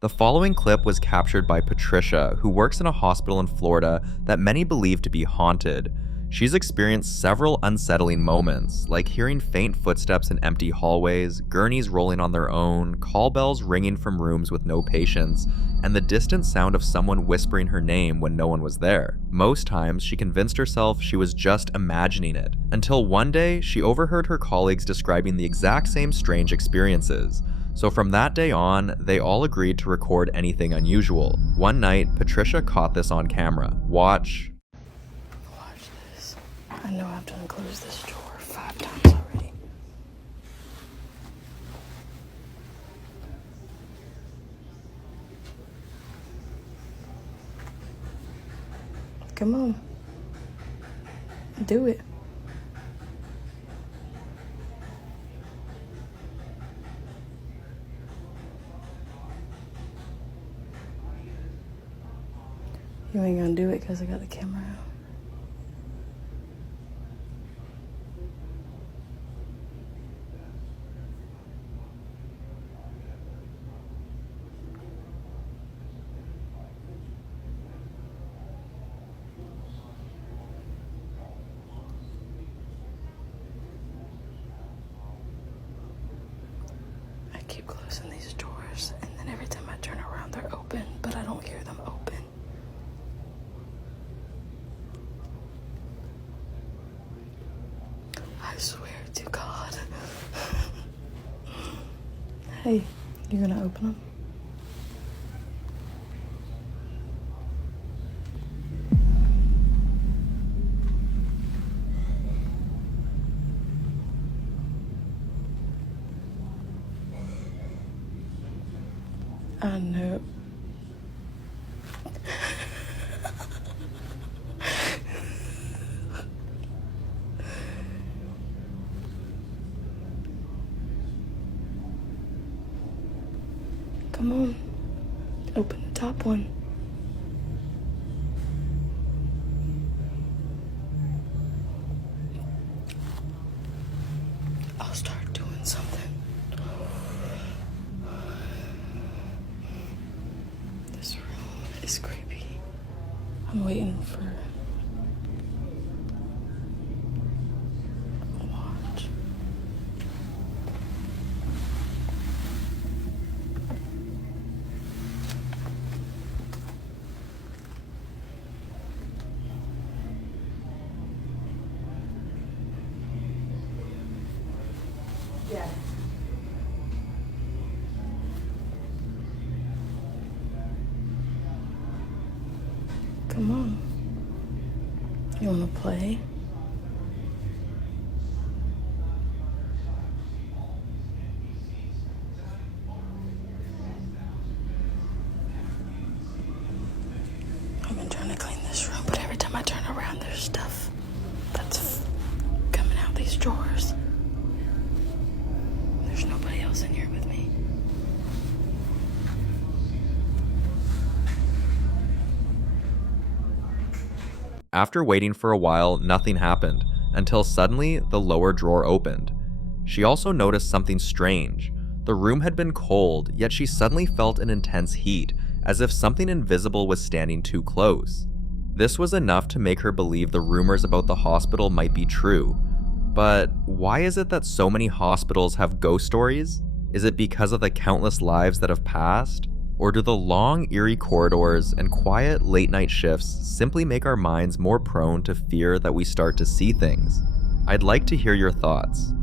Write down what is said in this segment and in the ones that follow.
The following clip was captured by Patricia, who works in a hospital in Florida that many believe to be haunted. She's experienced several unsettling moments, like hearing faint footsteps in empty hallways, gurneys rolling on their own, call bells ringing from rooms with no patients, and the distant sound of someone whispering her name when no one was there. Most times, she convinced herself she was just imagining it, until one day, she overheard her colleagues describing the exact same strange experiences. So from that day on, they all agreed to record anything unusual. One night, Patricia caught this on camera. Watch This. I know I've done closed this door 5 times already. Come on. Do it. You ain't gonna do it because I got the camera out. I keep closing these doors, and then every time I turn around, they're open, but I don't hear them open. I swear to God. Hey, you gonna open them? I know. Come on. Open the top one. I'll start doing something. This room is creepy. I'm waiting for a watch. Yeah. Come on. You wanna play? I've been trying to clean this room, but every time I turn around, there's stuff that's coming out these drawers. There's nobody else in here with me. After waiting for a while, nothing happened, until suddenly the lower drawer opened. She also noticed something strange. The room had been cold, yet she suddenly felt an intense heat, as if something invisible was standing too close. This was enough to make her believe the rumors about the hospital might be true. But why is it that so many hospitals have ghost stories? Is it because of the countless lives that have passed? Or do the long, eerie corridors and quiet, late-night shifts simply make our minds more prone to fear that we start to see things? I'd like to hear your thoughts.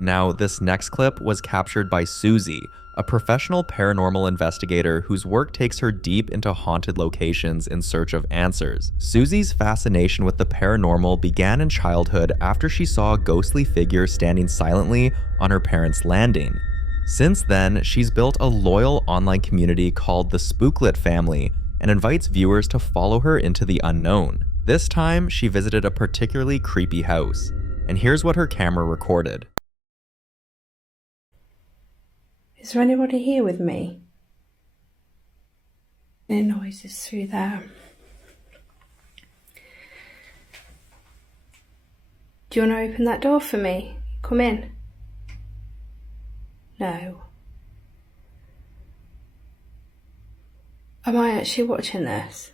Now, this next clip was captured by Susie, a professional paranormal investigator whose work takes her deep into haunted locations in search of answers. Susie's fascination with the paranormal began in childhood after she saw a ghostly figure standing silently on her parents' landing. Since then, she's built a loyal online community called the Spooklet family and invites viewers to follow her into the unknown. This time, she visited a particularly creepy house, and here's what her camera recorded. Is there anybody here with me? Any noises through there? Do you want to open that door for me? Come in. No. Am I actually watching this?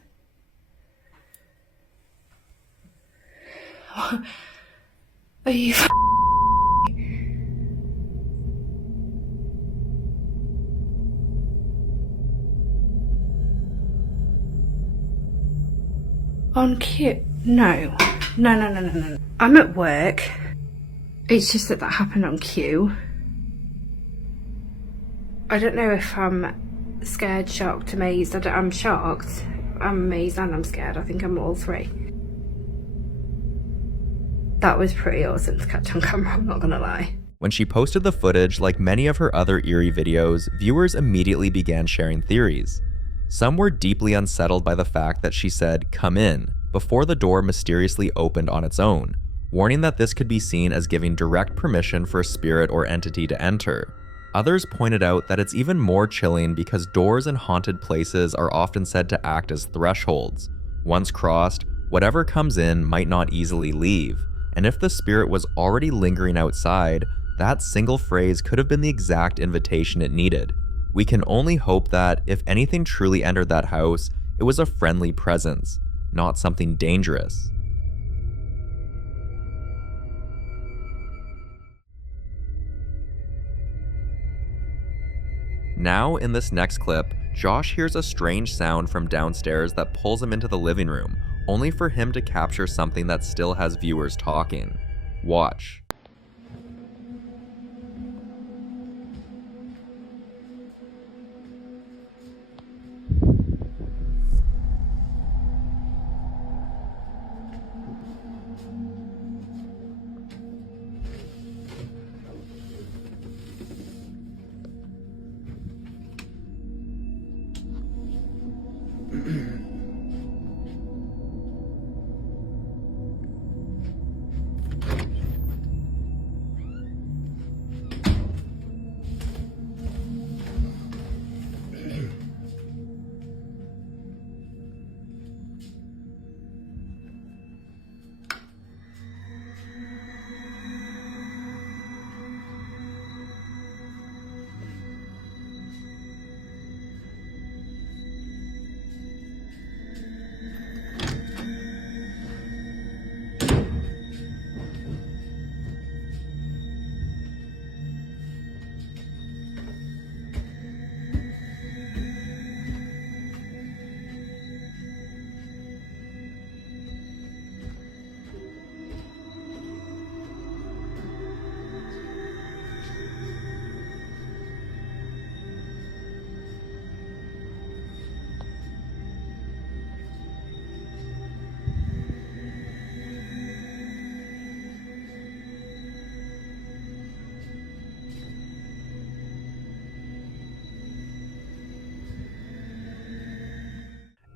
Are you on cue? No. No. I'm at work. It's just that happened on cue. I don't know if I'm scared, shocked, amazed. I'm shocked. I'm amazed and I'm scared. I think I'm all three. That was pretty awesome to catch on camera, I'm not gonna lie. When she posted the footage, like many of her other eerie videos, viewers immediately began sharing theories. Some were deeply unsettled by the fact that she said, "Come in," before the door mysteriously opened on its own, warning that this could be seen as giving direct permission for a spirit or entity to enter. Others pointed out that it's even more chilling because doors in haunted places are often said to act as thresholds. Once crossed, whatever comes in might not easily leave, and if the spirit was already lingering outside, that single phrase could have been the exact invitation it needed. We can only hope that, if anything truly entered that house, it was a friendly presence, not something dangerous. Now, in this next clip, Josh hears a strange sound from downstairs that pulls him into the living room, only for him to capture something that still has viewers talking. Watch.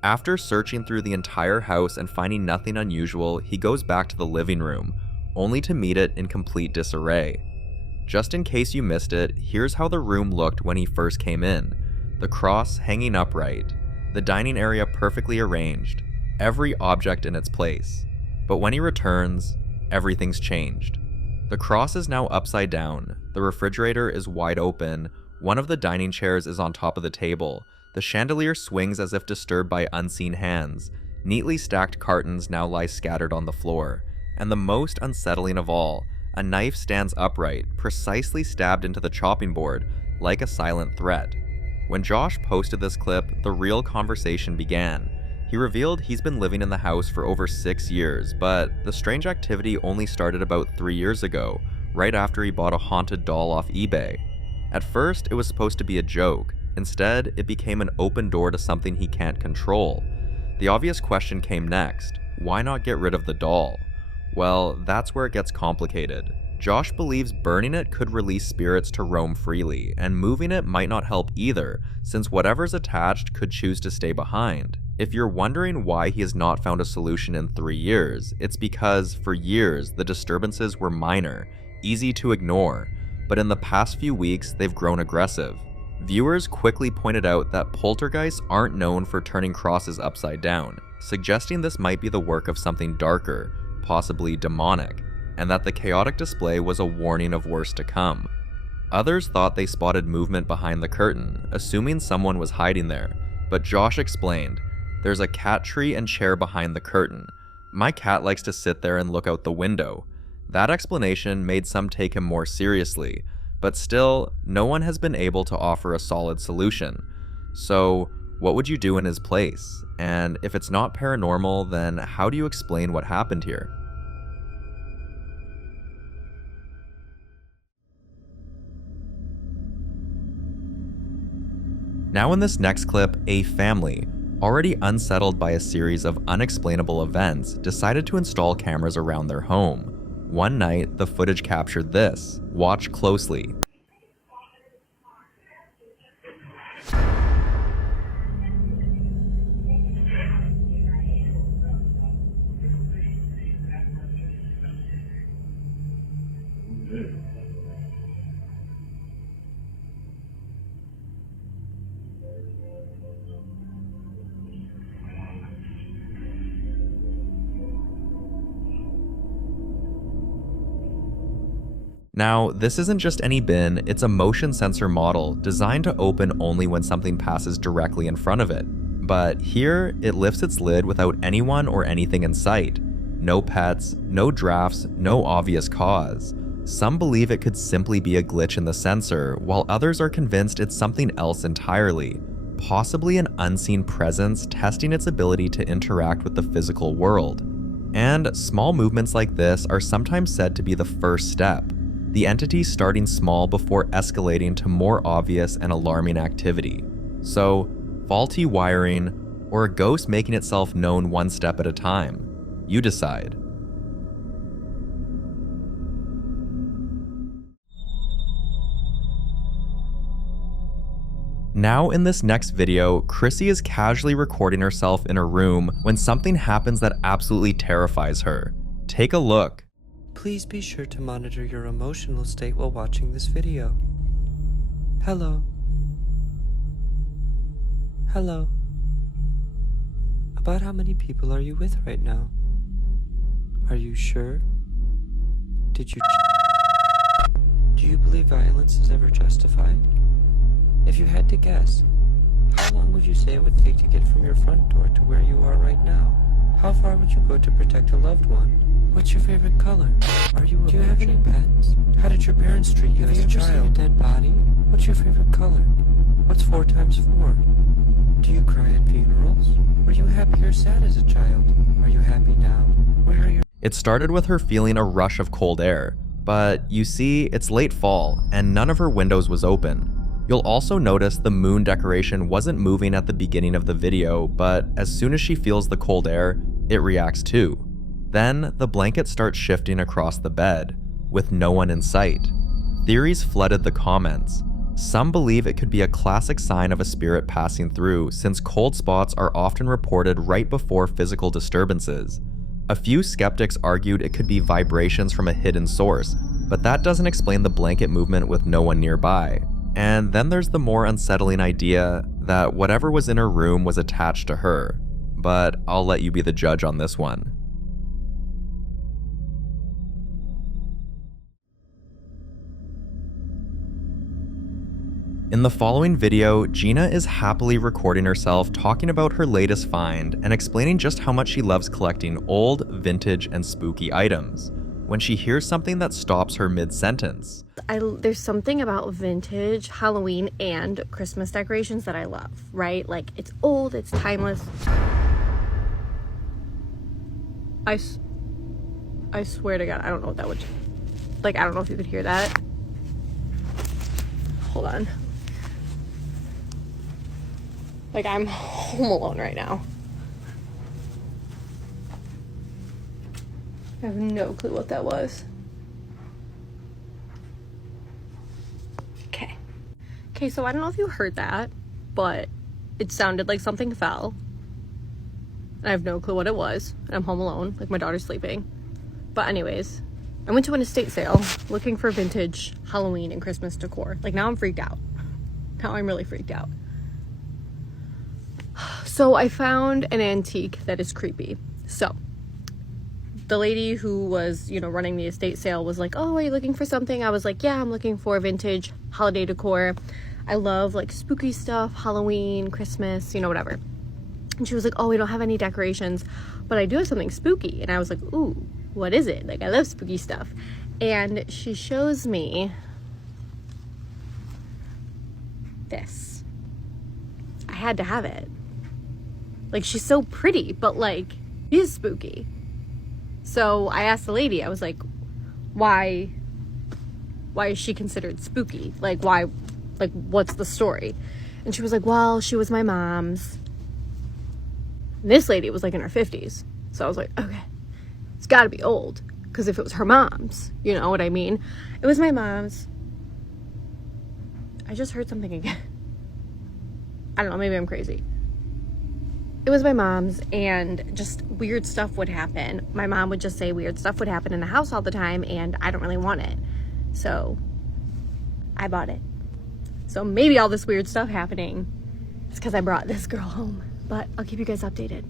After searching through the entire house and finding nothing unusual, he goes back to the living room, only to meet it in complete disarray. Just in case you missed it, here's how the room looked when he first came in. The cross hanging upright, the dining area perfectly arranged, every object in its place. But when he returns, everything's changed. The cross is now upside down, the refrigerator is wide open, one of the dining chairs is on top of the table, the chandelier swings as if disturbed by unseen hands, neatly stacked cartons now lie scattered on the floor, and the most unsettling of all, a knife stands upright, precisely stabbed into the chopping board, like a silent threat. When Josh posted this clip, the real conversation began. He revealed he's been living in the house for over 6 years, but the strange activity only started about 3 years ago, right after he bought a haunted doll off eBay. At first, it was supposed to be a joke. Instead, it became an open door to something he can't control. The obvious question came next: why not get rid of the doll? Well, that's where it gets complicated. Josh believes burning it could release spirits to roam freely, and moving it might not help either, since whatever's attached could choose to stay behind. If you're wondering why he has not found a solution in 3 years, it's because, for years, the disturbances were minor, easy to ignore, but in the past few weeks, they've grown aggressive. Viewers quickly pointed out that poltergeists aren't known for turning crosses upside down, suggesting this might be the work of something darker, possibly demonic. and that the chaotic display was a warning of worse to come. Others thought they spotted movement behind the curtain, assuming someone was hiding there, but Josh explained, "There's a cat tree and chair behind the curtain. My cat likes to sit there and look out the window." That explanation made some take him more seriously, but still, no one has been able to offer a solid solution. So, what would you do in his place? And if it's not paranormal, then how do you explain what happened here? Now in this next clip, a family, already unsettled by a series of unexplainable events, decided to install cameras around their home. One night, the footage captured this. Watch closely. Now, this isn't just any bin, it's a motion sensor model designed to open only when something passes directly in front of it. But here, it lifts its lid without anyone or anything in sight. No pets, no drafts, no obvious cause. Some believe it could simply be a glitch in the sensor, while others are convinced it's something else entirely, possibly an unseen presence testing its ability to interact with the physical world. And small movements like this are sometimes said to be the first step, the entity starting small before escalating to more obvious and alarming activity. So, faulty wiring, or a ghost making itself known one step at a time. You decide. Now in this next video, Chrissy is casually recording herself in her room when something happens that absolutely terrifies her. Take a look. Please be sure to monitor your emotional state while watching this video. Hello. Hello. About how many people are you with right now? Are you sure? Did you... Do you believe violence is ever justified? If you had to guess, how long would you say it would take to get from your front door to where you are right now? How far would you go to protect a loved one? What's your favorite color? Do you have any pets? How did your parents treat you as a child? Have you ever seen a dead body? What's your favorite color? What's 4 times 4? Do you cry at funerals? Were you happy or sad as a child? Are you happy now? Where are your... It started with her feeling a rush of cold air, but you see, it's late fall and none of her windows was open. You'll also notice the moon decoration wasn't moving at the beginning of the video, but as soon as she feels the cold air, it reacts too. Then, the blanket starts shifting across the bed, with no one in sight. Theories flooded the comments. Some believe it could be a classic sign of a spirit passing through, since cold spots are often reported right before physical disturbances. A few skeptics argued it could be vibrations from a hidden source, but that doesn't explain the blanket movement with no one nearby. And then there's the more unsettling idea that whatever was in her room was attached to her. But I'll let you be the judge on this one. In the following video, Gina is happily recording herself talking about her latest find and explaining just how much she loves collecting old, vintage, and spooky items, when she hears something that stops her mid-sentence. There's something about vintage, Halloween, and Christmas decorations that I love, right? Like, it's old, it's timeless. I swear to God, I don't know what that would... Like, I don't know if you could hear that. Hold on. Like, I'm home alone right now. I have no clue what that was. Okay, so I don't know if you heard that, but it sounded like something fell. I have no clue what it was, and I'm home alone, like my daughter's sleeping. But anyways, I went to an estate sale looking for vintage Halloween and Christmas decor. Like, now I'm freaked out. Now I'm really freaked out. So I found an antique that is creepy. So the lady who was, running the estate sale was like, oh, are you looking for something? I was like, yeah, I'm looking for vintage holiday decor. I love like spooky stuff, Halloween, Christmas, whatever. And she was like, oh, we don't have any decorations, but I do have something spooky. And I was like, ooh, what is it? Like, I love spooky stuff. And she shows me this. I had to have it. Like, she's so pretty, but like, it is spooky. So I asked the lady, I was like, why is she considered spooky? Like, why, like, what's the story? And she was like, well, she was my mom's. And this lady was like in her 50s. So I was like, okay, it's gotta be old. Because if it was her mom's, you know what I mean? It was my mom's. I just heard something again. I don't know, maybe I'm crazy. It was my mom's, and just weird stuff would happen. My mom would just say weird stuff would happen in the house all the time, and I don't really want it. So I bought it. So maybe all this weird stuff happening is because I brought this girl home. But I'll keep you guys updated.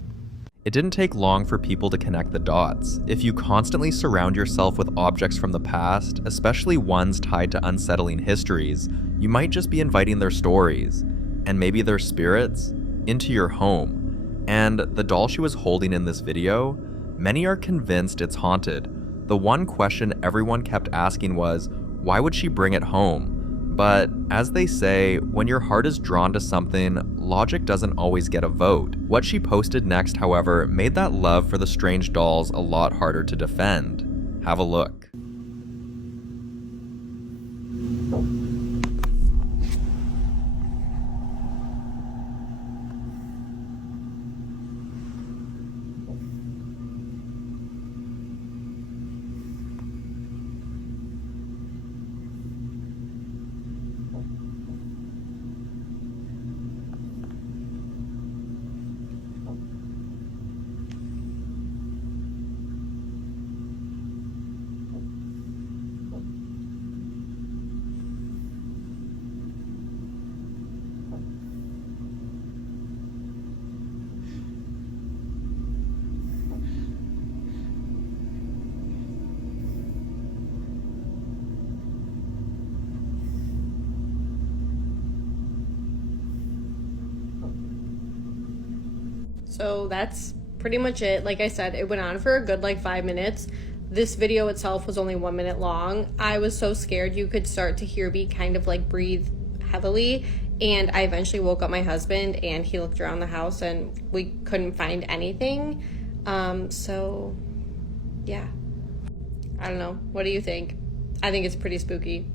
It didn't take long for people to connect the dots. If you constantly surround yourself with objects from the past, especially ones tied to unsettling histories, you might just be inviting their stories, and maybe their spirits, into your home. And the doll she was holding in this video, many are convinced it's haunted. The one question everyone kept asking was, why would she bring it home? But as they say, when your heart is drawn to something, logic doesn't always get a vote. What she posted next, however, made that love for the strange dolls a lot harder to defend. Have a look. So that's pretty much it. Like I said, it went on for a good 5 minutes. This video itself was only 1 minute long. I was so scared. You could start to hear me kind of breathe heavily, and I eventually woke up my husband, and he looked around the house and we couldn't find anything. So yeah, I don't know. What do you think? I think it's pretty spooky.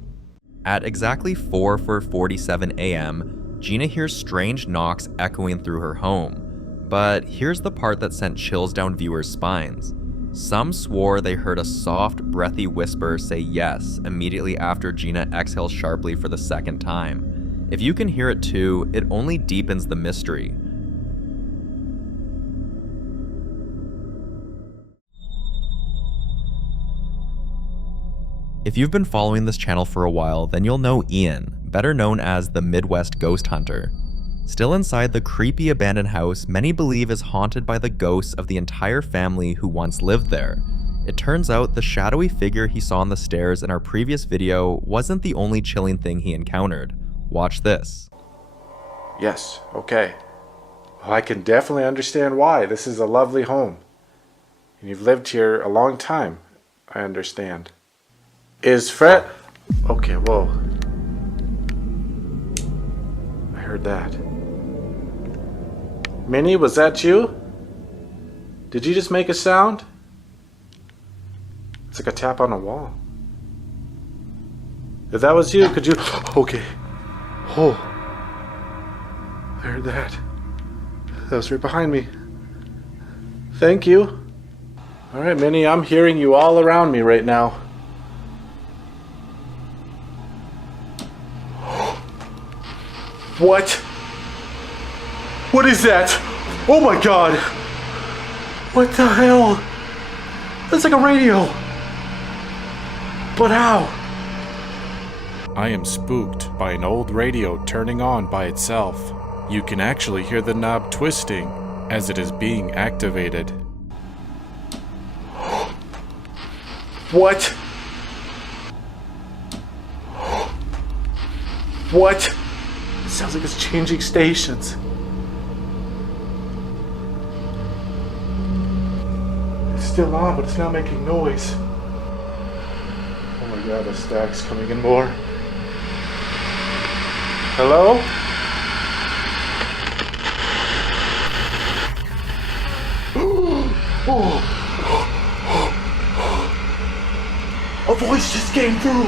At exactly 4:47 a.m., Gina hears strange knocks echoing through her home. But here's the part that sent chills down viewers' spines. Some swore they heard a soft, breathy whisper say yes immediately after Gina exhales sharply for the second time. If you can hear it too, it only deepens the mystery. If you've been following this channel for a while, then you'll know Ian, better known as the Midwest Ghost Hunter. Still inside the creepy abandoned house, many believe is haunted by the ghosts of the entire family who once lived there. It turns out the shadowy figure he saw on the stairs in our previous video wasn't the only chilling thing he encountered. Watch this. Yes, okay. Well, I can definitely understand why. This is a lovely home. And you've lived here a long time. I understand. Is Fred... Okay, whoa. I heard that. Minnie, was that you? Did you just make a sound? It's like a tap on a wall. If that was you, could you... Okay. Oh. I heard that. That was right behind me. Thank you. Alright, Minnie, I'm hearing you all around me right now. What? What is that? Oh my god! What the hell? That's like a radio. But how? I am spooked by an old radio turning on by itself. You can actually hear the knob twisting as it is being activated. What? What? It sounds like it's changing stations. It's still on, but it's not making noise. Oh my god, the stack's coming in more. Hello? A voice just came through.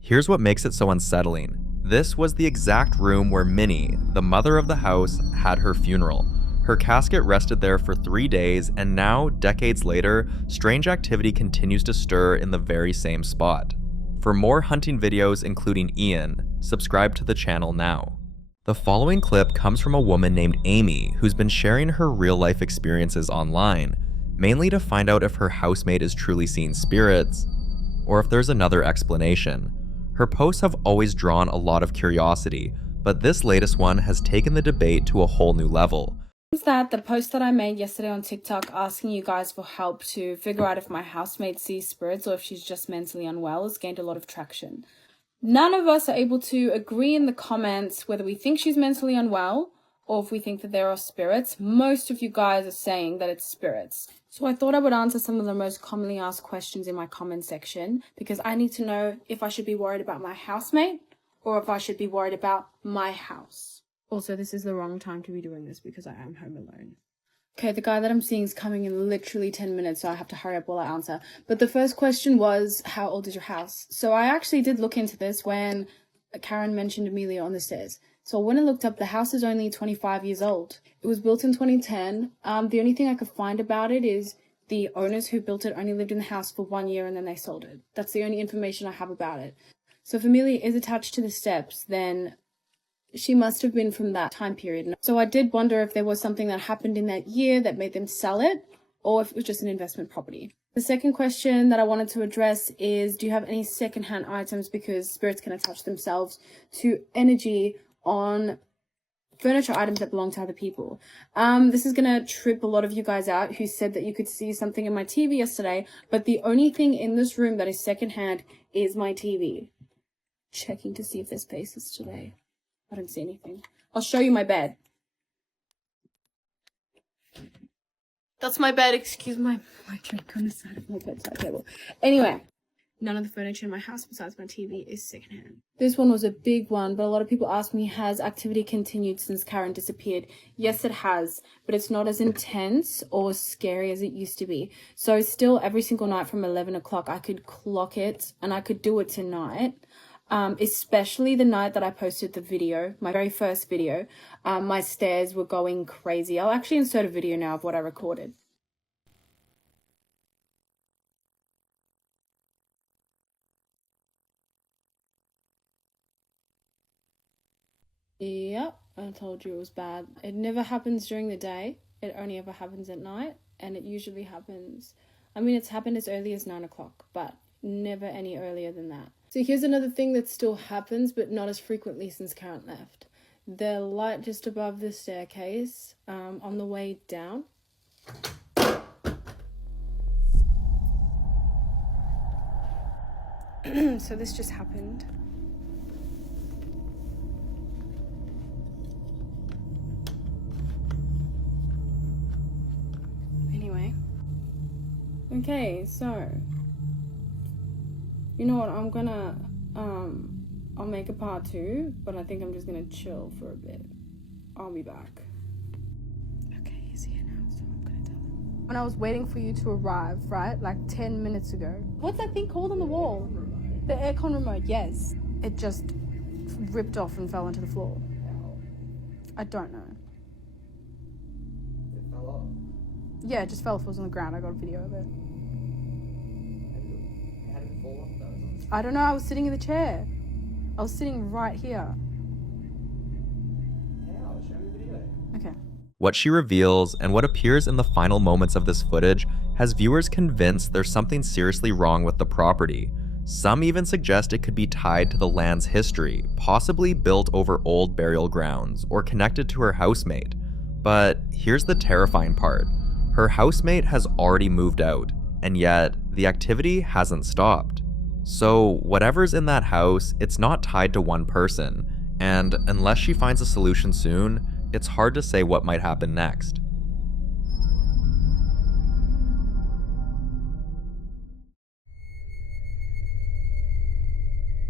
Here's what makes it so unsettling. This was the exact room where Minnie, the mother of the house, had her funeral. Her casket rested there for 3 days, and now, decades later, strange activity continues to stir in the very same spot. For more hunting videos including Ian, subscribe to the channel now. The following clip comes from a woman named Amy who's been sharing her real-life experiences online, mainly to find out if her housemate is truly seeing spirits, or if there's another explanation. Her posts have always drawn a lot of curiosity, but this latest one has taken the debate to a whole new level. That the post that I made yesterday on TikTok asking you guys for help to figure out if my housemate sees spirits or if she's just mentally unwell has gained a lot of traction. None of us are able to agree in the comments whether we think she's mentally unwell or if we think that there are spirits. Most of you guys are saying that it's spirits. So I thought I would answer some of the most commonly asked questions in my comment section because I need to know if I should be worried about my housemate or if I should be worried about my house. Also, this is the wrong time to be doing this because I am home alone. Okay, the guy that I'm seeing is coming in literally 10 minutes, so I have to hurry up while I answer. But the first question was, how old is your house? So I actually did look into this when Karen mentioned Amelia on the stairs. So when I looked up, the house is only 25 years old. It was built in 2010. The only thing I could find about it is the owners who built it only lived in the house for 1 year and then they sold it. That's the only information I have about it. So if Amelia is attached to the steps, then she must have been from that time period. So I did wonder if there was something that happened in that year that made them sell it, or if it was just an investment property. The second question that I wanted to address is, do you have any secondhand items because spirits can attach themselves to energy on furniture items that belong to other people? This is going to trip a lot of you guys out who said that you could see something in my TV yesterday, but the only thing in this room that is secondhand is my TV. Checking to see if there's faces today. I don't see anything. I'll show you my bed. That's my bed. Excuse my drink on the side of my bedside table. Anyway, none of the furniture in my house besides my TV is secondhand. This one was a big one, but a lot of people ask me, has activity continued since Karen disappeared? Yes, it has, but it's not as intense or scary as it used to be. So still every single night from 11 o'clock, I could clock it and I could do it tonight. Especially the night that I posted the video, my very first video, my stairs were going crazy. I'll actually insert a video now of what I recorded. Yep, I told you it was bad. It never happens during the day. It only ever happens at night, and it usually happens, I mean, it's happened as early as 9 o'clock, but never any earlier than that. So here's another thing that still happens, but not as frequently since Karen left. The light just above the staircase, on the way down. So this just happened. Anyway. Okay, so you know what, I'm gonna, I'll make a part 2, but I think I'm just gonna chill for a bit. I'll be back. Okay, he's here now, so I'm gonna tell him. When I was waiting for you to arrive, right, like 10 minutes ago. What's that thing called on the wall? The aircon remote, yes. It just ripped off and fell onto the floor. I don't know. It fell off? Yeah, it just fell off, it was on the ground. I got a video of it. How did it fall off though? I don't know, I was sitting in the chair. I was sitting right here. How? Show me the video. Okay. What she reveals and what appears in the final moments of this footage has viewers convinced there's something seriously wrong with the property. Some even suggest it could be tied to the land's history, possibly built over old burial grounds or connected to her housemate. But here's the terrifying part. Her housemate has already moved out, and yet the activity hasn't stopped. So whatever's in that house, it's not tied to one person, and unless she finds a solution soon, it's hard to say what might happen next.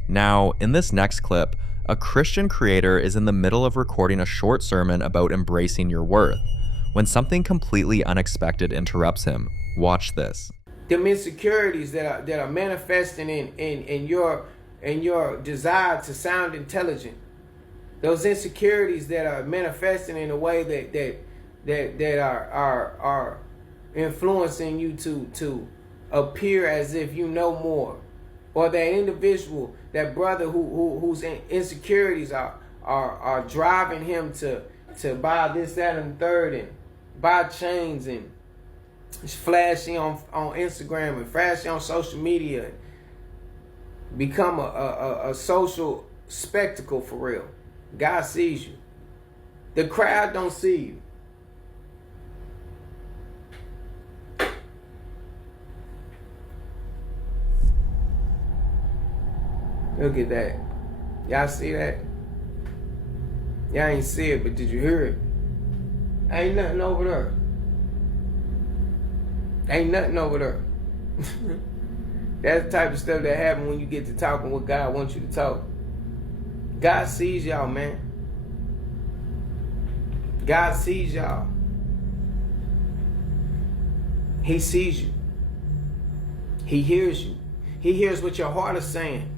Now, in this next clip, a Christian creator is in the middle of recording a short sermon about embracing your worth, when something completely unexpected interrupts him. Watch this. Them insecurities that are manifesting in your desire to sound intelligent. Those insecurities that are manifesting in a way that are influencing you to appear as if you know more. Or that individual, that brother whose insecurities are driving him to buy this, that, and the third, and buy chains and flashy on Instagram and flashy on social media, and become a social spectacle for real. God sees you. The crowd don't see you. Look at that. Y'all see that? Y'all ain't see it, but did you hear it? Ain't nothing over there. Ain't nothing over there. That's the type of stuff that happens when you get to talking what God wants you to talk. God sees y'all, man. God sees y'all. He sees you. He hears you. He hears what your heart is saying.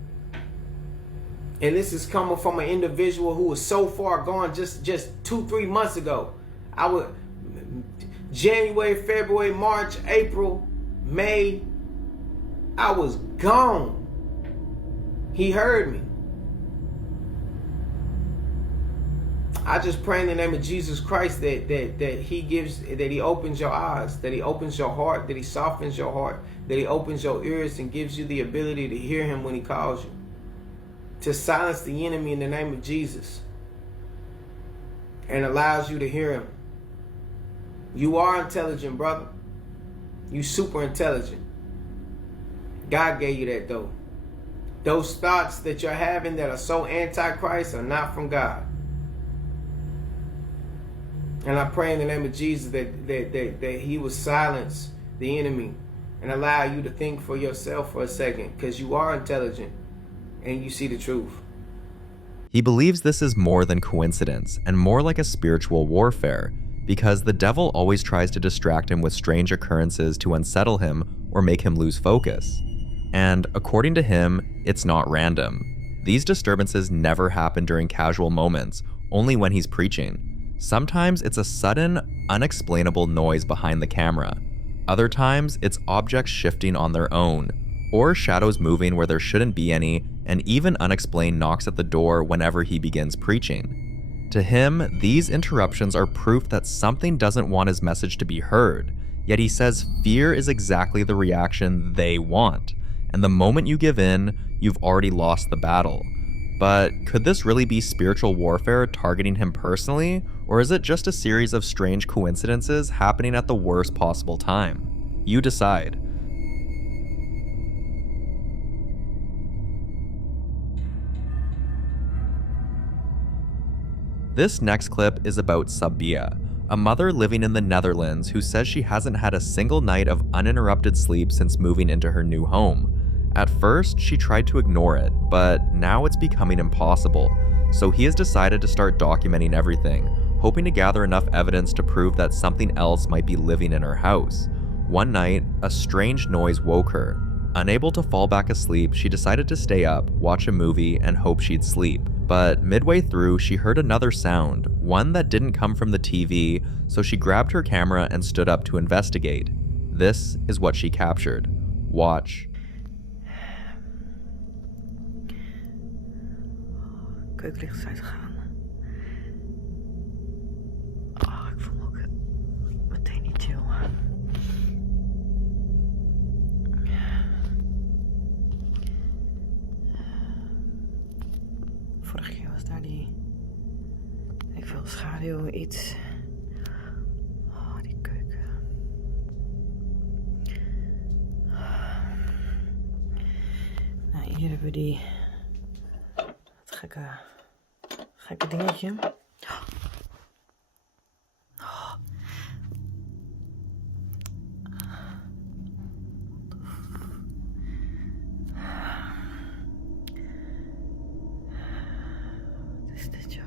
And this is coming from an individual who was so far gone just 2-3 months ago. I would January, February, March, April, May, I was gone. He heard me. I just pray in the name of Jesus Christ that he opens your eyes, that he opens your heart, that he softens your heart, that he opens your ears and gives you the ability to hear him when he calls you. To silence the enemy in the name of Jesus. And allows you to hear him. You are intelligent, brother. You super intelligent. God gave you that though. Those thoughts that you're having that are so antichrist are not from God. And I pray in the name of Jesus that he will silence the enemy and allow you to think for yourself for a second, because you are intelligent and you see the truth. He believes this is more than coincidence and more like a spiritual warfare, because the devil always tries to distract him with strange occurrences to unsettle him or make him lose focus. And according to him, it's not random. These disturbances never happen during casual moments, only when he's preaching. Sometimes it's a sudden, unexplainable noise behind the camera. Other times, it's objects shifting on their own, or shadows moving where there shouldn't be any, and even unexplained knocks at the door whenever he begins preaching. To him, these interruptions are proof that something doesn't want his message to be heard, yet he says fear is exactly the reaction they want, and the moment you give in, you've already lost the battle. But could this really be spiritual warfare targeting him personally, or is it just a series of strange coincidences happening at the worst possible time? You decide. This next clip is about Sabia, a mother living in the Netherlands who says she hasn't had a single night of uninterrupted sleep since moving into her new home. At first, she tried to ignore it, but now it's becoming impossible, so he has decided to start documenting everything, hoping to gather enough evidence to prove that something else might be living in her house. One night, a strange noise woke her. Unable to fall back asleep, she decided to stay up, watch a movie, and hope she'd sleep. But midway through, she heard another sound, one that didn't come from the TV, so she grabbed her camera and stood up to investigate. This is what she captured. Watch. Keukenlicht is uitgegaan. Oh, ik voel me ook meteen niet chill. Vorige keer was daar ik wil schaduw, iets. Oh, die keuken. Hier hebben we die... Het gekke dingetje. Wat is dit, joh?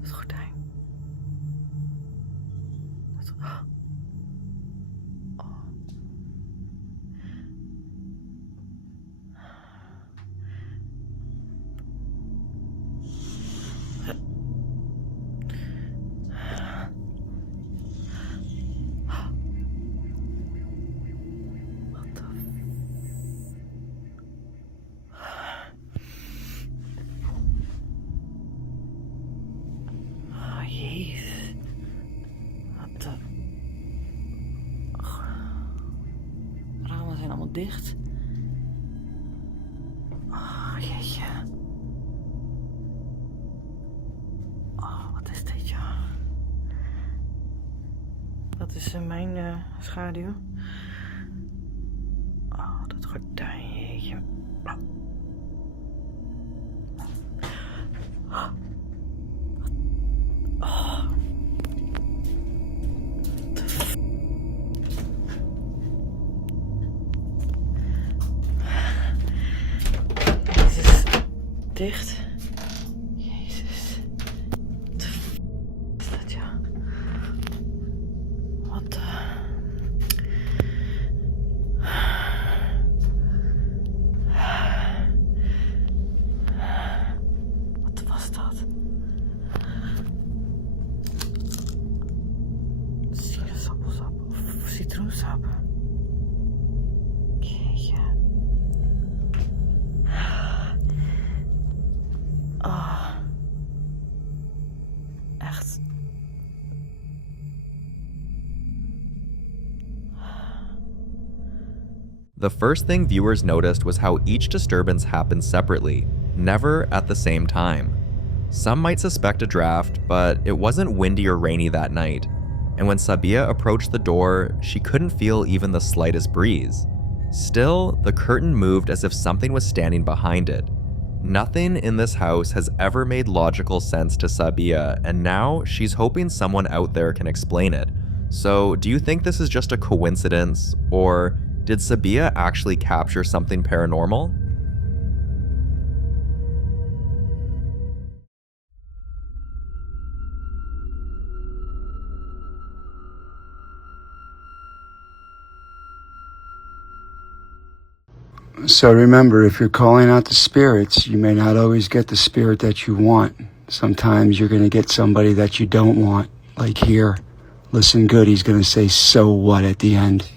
Het gordijn. Jezus. Wat de... Ramen zijn allemaal dicht. Oh, jeetje. Oh, wat is dit, joh? Dat is mijn schaduw. Oh, dat gordijn, jeetje. Jezus, dicht. Jezus. Wat is dat, ja? Wat Wat was dat? Sinaasappelsap of citroensap? Jeetje. Ah. Echt. The first thing viewers noticed was how each disturbance happened separately, never at the same time. Some might suspect a draft, but it wasn't windy or rainy that night, and when Sabia approached the door, she couldn't feel even the slightest breeze. Still, the curtain moved as if something was standing behind it. Nothing in this house has ever made logical sense to Sabia, and now she's hoping someone out there can explain it. So, do you think this is just a coincidence, or did Sabia actually capture something paranormal? So remember, if you're calling out the spirits, you may not always get the spirit that you want. Sometimes you're going to get somebody that you don't want. Like here. Listen good, he's going to say, "So what?" at the end.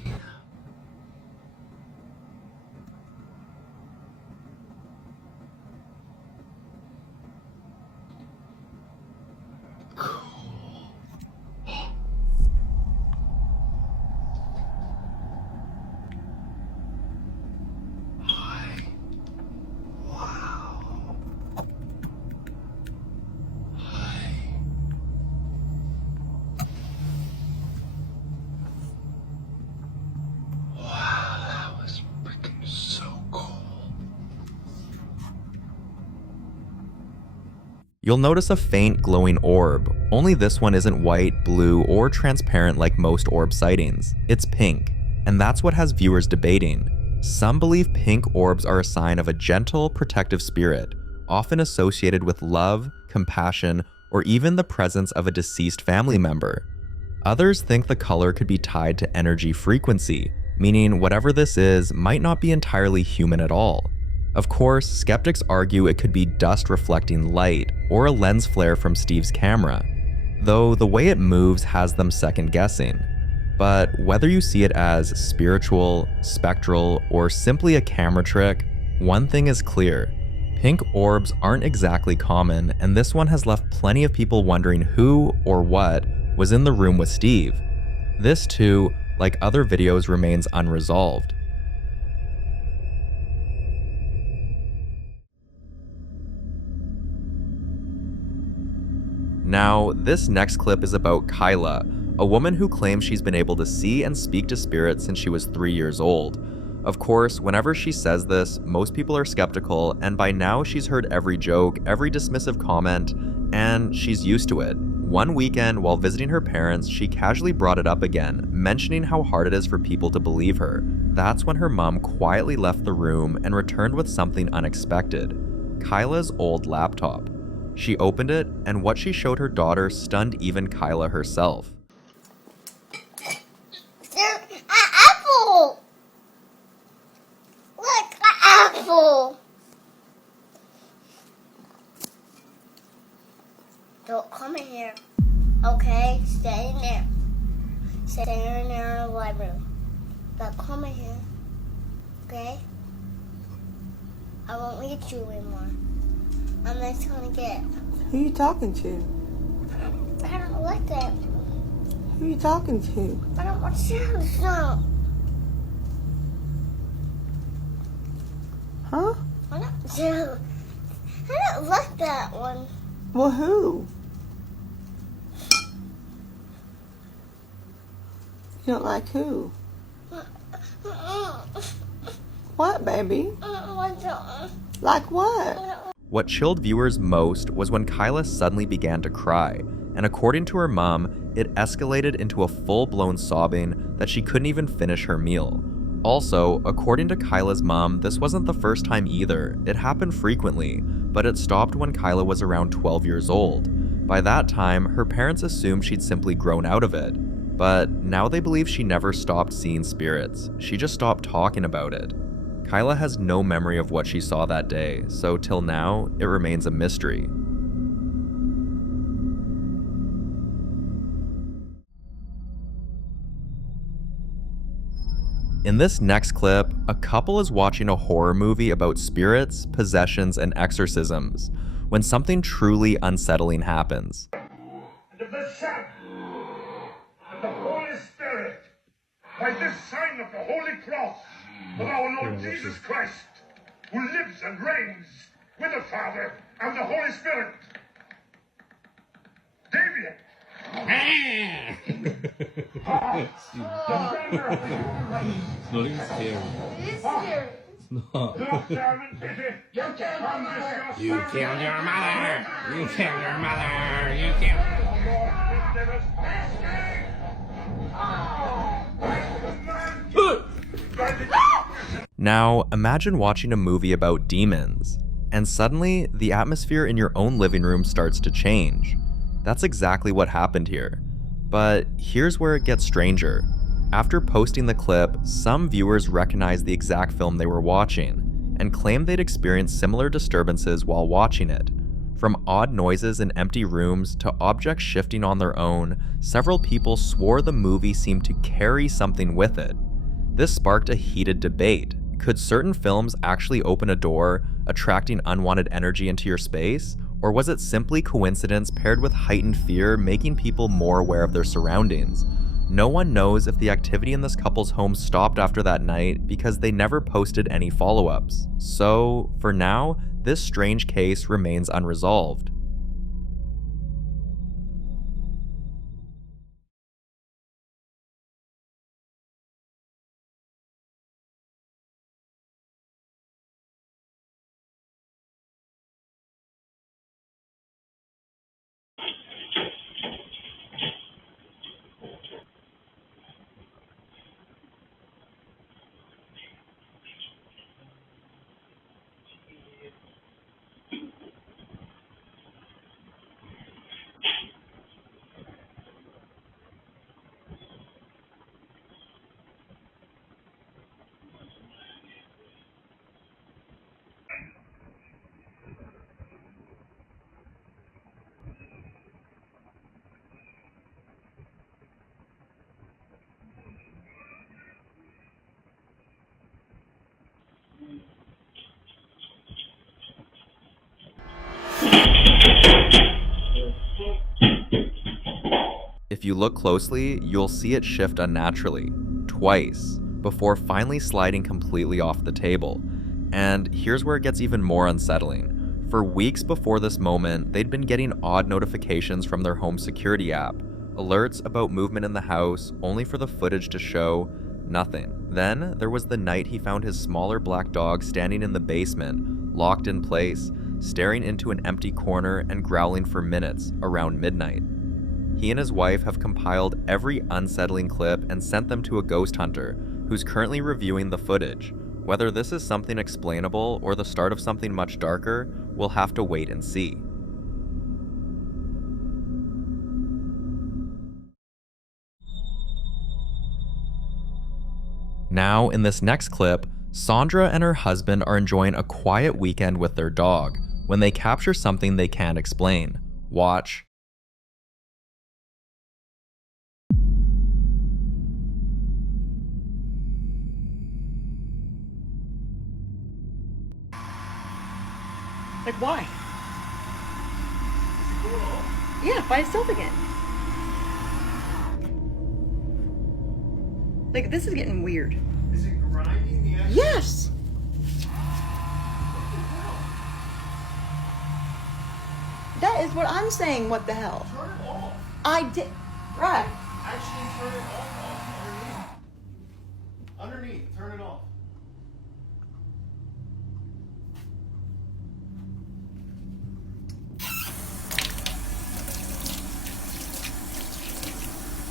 You'll notice a faint glowing orb, only this one isn't white, blue, or transparent like most orb sightings. It's pink, and that's what has viewers debating. Some believe pink orbs are a sign of a gentle, protective spirit, often associated with love, compassion, or even the presence of a deceased family member. Others think the color could be tied to energy frequency, meaning whatever this is might not be entirely human at all. Of course, skeptics argue it could be dust reflecting light or a lens flare from Steve's camera, though the way it moves has them second guessing. But whether you see it as spiritual, spectral, or simply a camera trick, one thing is clear. Pink orbs aren't exactly common, and this one has left plenty of people wondering who or what was in the room with Steve. This too, like other videos, remains unresolved. Now, this next clip is about Kyla, a woman who claims she's been able to see and speak to spirits since she was 3 years old. Of course, whenever she says this, most people are skeptical, and by now she's heard every joke, every dismissive comment, and she's used to it. One weekend, while visiting her parents, she casually brought it up again, mentioning how hard it is for people to believe her. That's when her mom quietly left the room and returned with something unexpected: Kyla's old laptop. She opened it, and what she showed her daughter stunned even Kyla herself. There's an apple! Look, an apple! Don't come in here, okay? Stay in there. Stay in there in the library. Don't come in here, okay? I won't let you anymore. I'm just gonna get. Who you talking to? I don't like that. Who you talking to? I don't want to no. Huh? I don't like that one. Well, who? You don't like who? What, baby? Like what? What chilled viewers most was when Kyla suddenly began to cry, and according to her mom, it escalated into a full-blown sobbing that she couldn't even finish her meal. Also, according to Kyla's mom, this wasn't the first time either. It happened frequently, but it stopped when Kyla was around 12 years old. By that time, her parents assumed she'd simply grown out of it. But now they believe she never stopped seeing spirits. She just stopped talking about it. Kyla has no memory of what she saw that day, so till now, it remains a mystery. In this next clip, a couple is watching a horror movie about spirits, possessions, and exorcisms, when something truly unsettling happens. And of the Son, and the Holy Spirit, by this sign of the Holy Cross of our Lord Jesus Christ, who lives and reigns with the Father and the Holy Spirit. Damien! It's not even scary. It is scary. It's not. You killed your mother! You killed your mother! You killed your mother! You killed... Now, imagine watching a movie about demons, and suddenly, the atmosphere in your own living room starts to change. That's exactly what happened here. But here's where it gets stranger. After posting the clip, some viewers recognized the exact film they were watching, and claimed they'd experienced similar disturbances while watching it. From odd noises in empty rooms to objects shifting on their own, several people swore the movie seemed to carry something with it. This sparked a heated debate. Could certain films actually open a door, attracting unwanted energy into your space? Or was it simply coincidence paired with heightened fear, making people more aware of their surroundings? No one knows if the activity in this couple's home stopped after that night because they never posted any follow-ups. So, for now, this strange case remains unresolved. If you look closely, you'll see it shift unnaturally, twice, before finally sliding completely off the table. And here's where it gets even more unsettling. For weeks before this moment, they'd been getting odd notifications from their home security app. Alerts about movement in the house, only for the footage to show nothing. Then there was the night he found his smaller black dog standing in the basement, locked in place, staring into an empty corner and growling for minutes around midnight. He and his wife have compiled every unsettling clip and sent them to a ghost hunter who's currently reviewing the footage. Whether this is something explainable or the start of something much darker, we'll have to wait and see. Now, in this next clip, Sandra and her husband are enjoying a quiet weekend with their dog when they capture something they can't explain. Watch. Like, why? Yeah, by itself again. Like, this is getting weird. Is it grinding the edge? Yes! That is what I'm saying, what the hell? Turn it off. I did. Right. Actually, turn it off. Underneath, turn it off.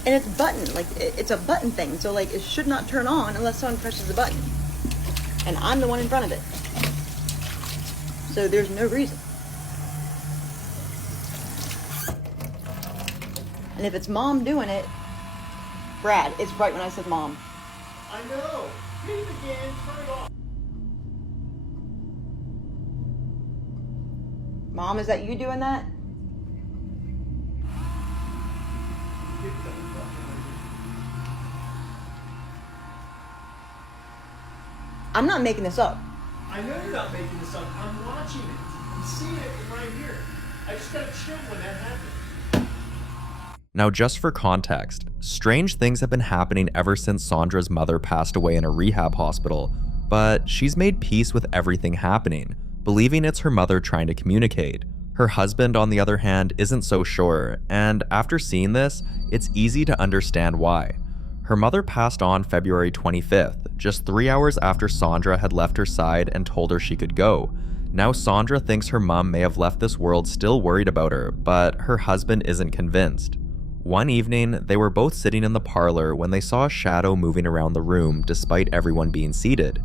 And it's button, like, it's a button thing, so, like, it should not turn on unless someone presses the button. And I'm the one in front of it. So there's no reason. And if it's mom doing it, Brad, it's right when I said mom. I know. Hit it again. Turn it off. Mom, is that you doing that? I'm not making this up. I know you're not making this up. I'm watching it. I'm seeing it right here. I just got chill when that happened. Now, just for context, strange things have been happening ever since Sandra's mother passed away in a rehab hospital, but she's made peace with everything happening, believing it's her mother trying to communicate. Her husband, on the other hand, isn't so sure, and after seeing this, it's easy to understand why. Her mother passed on February 25th, just 3 hours after Sandra had left her side and told her she could go. Now Sandra thinks her mom may have left this world still worried about her, but her husband isn't convinced. One evening, they were both sitting in the parlor when they saw a shadow moving around the room despite everyone being seated.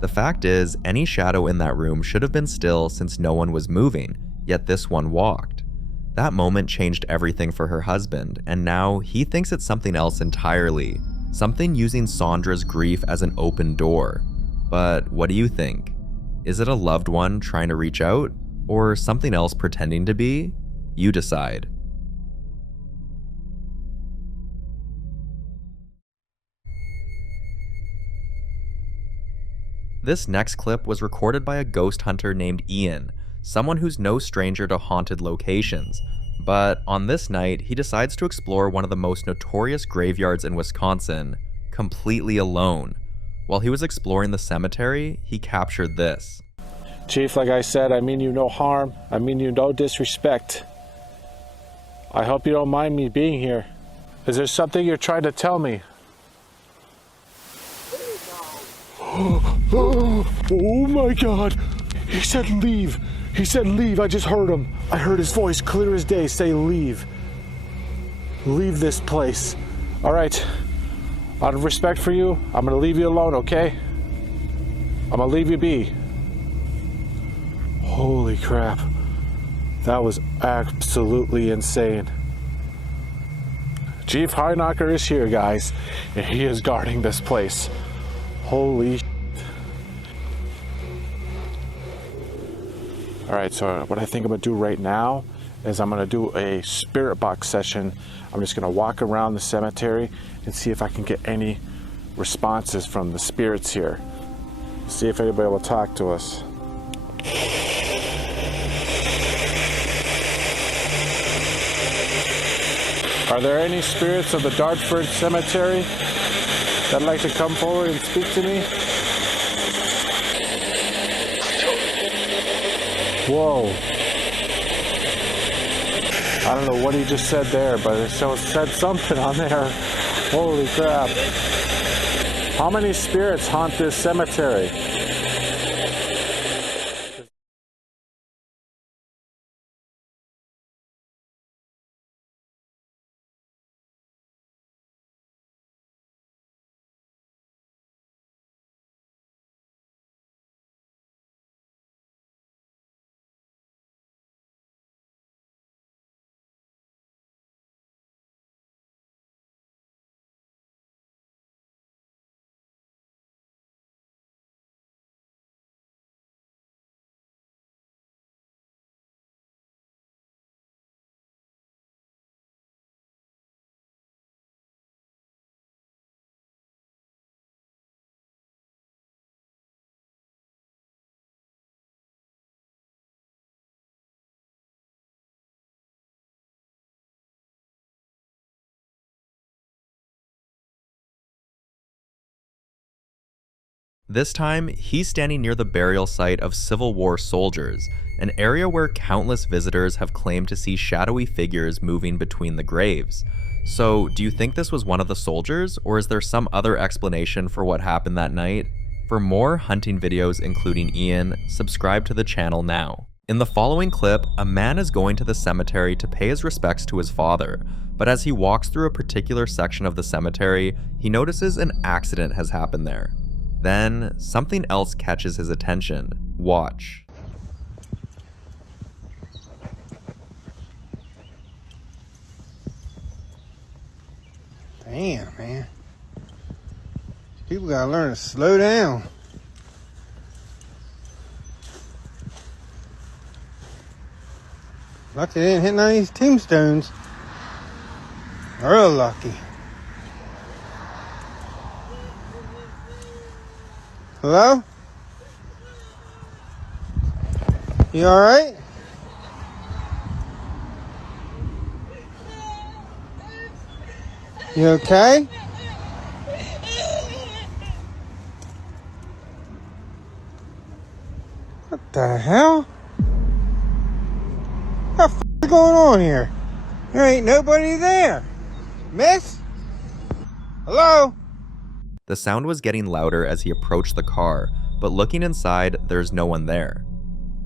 The fact is, any shadow in that room should have been still since no one was moving, yet this one walked. That moment changed everything for her husband, and now he thinks it's something else entirely, something using Sandra's grief as an open door. But what do you think? Is it a loved one trying to reach out, or something else pretending to be? You decide. This next clip was recorded by a ghost hunter named Ian, someone who's no stranger to haunted locations. But on this night, he decides to explore one of the most notorious graveyards in Wisconsin, completely alone. While he was exploring the cemetery, he captured this. Chief, like I said, I mean you no harm. I mean you no disrespect. I hope you don't mind me being here. Is there something you're trying to tell me? Oh my God! He said leave. He said leave. I just heard him. I heard his voice clear as day say leave. Leave this place. All right. Out of respect for you, I'm gonna leave you alone, okay? I'm gonna leave you be. Holy crap. That was absolutely insane. Chief High-Knocker is here, guys, and he is guarding this place. Holy shit. All right, so what I think I'm gonna do right now is I'm gonna do a spirit box session. I'm just gonna walk around the cemetery and see if I can get any responses from the spirits here. See if anybody will talk to us. Are there any spirits of the Dartford Cemetery that'd like to come forward and speak to me? Whoa. I don't know what he just said there, but it said something on there. Holy crap. How many spirits haunt this cemetery? This time, he's standing near the burial site of Civil War soldiers, an area where countless visitors have claimed to see shadowy figures moving between the graves. So, do you think this was one of the soldiers, or is there some other explanation for what happened that night? For more hunting videos including Ian, subscribe to the channel now. In the following clip, a man is going to the cemetery to pay his respects to his father, but as he walks through a particular section of the cemetery, he notices an accident has happened there. Then, something else catches his attention. Watch. Damn, man. People gotta learn to slow down. Lucky they didn't hit none of these tombstones. Real lucky. Hello? You alright? You okay? What the hell? What the f is going on here? There ain't nobody there. Miss? Hello? The sound was getting louder as he approached the car, but looking inside, there's no one there.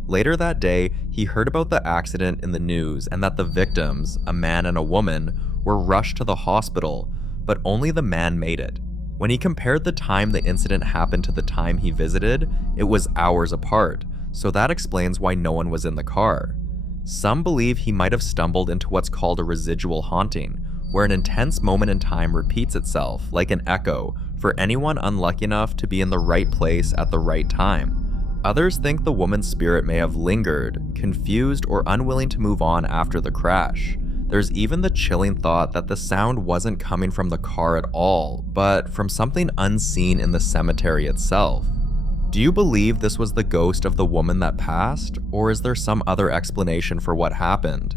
Later that day, he heard about the accident in the news and that the victims, a man and a woman, were rushed to the hospital, but only the man made it. When he compared the time the incident happened to the time he visited, it was hours apart, so that explains why no one was in the car. Some believe he might have stumbled into what's called a residual haunting, where an intense moment in time repeats itself, like an echo, for anyone unlucky enough to be in the right place at the right time. Others think the woman's spirit may have lingered, confused, or unwilling to move on after the crash. There's even the chilling thought that the sound wasn't coming from the car at all, but from something unseen in the cemetery itself. Do you believe this was the ghost of the woman that passed, or is there some other explanation for what happened?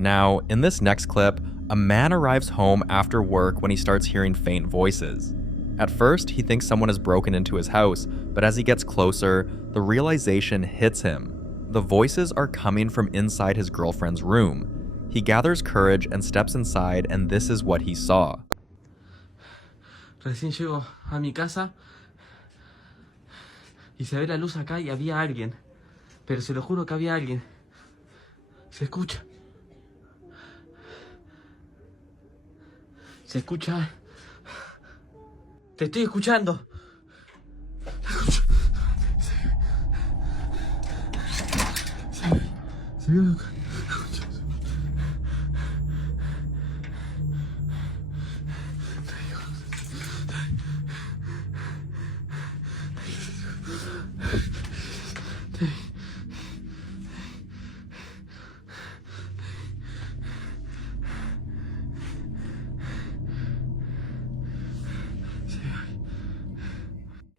Now, in this next clip, a man arrives home after work when he starts hearing faint voices. At first, he thinks someone has broken into his house, but as he gets closer, the realization hits him. The voices are coming from inside his girlfriend's room. He gathers courage and steps inside, and this is what he saw. Recién llego a mi casa y se ve la luz acá y había alguien. Pero se lo juro que había alguien. Se escucha. Se escucha. Te estoy escuchando. Se vio.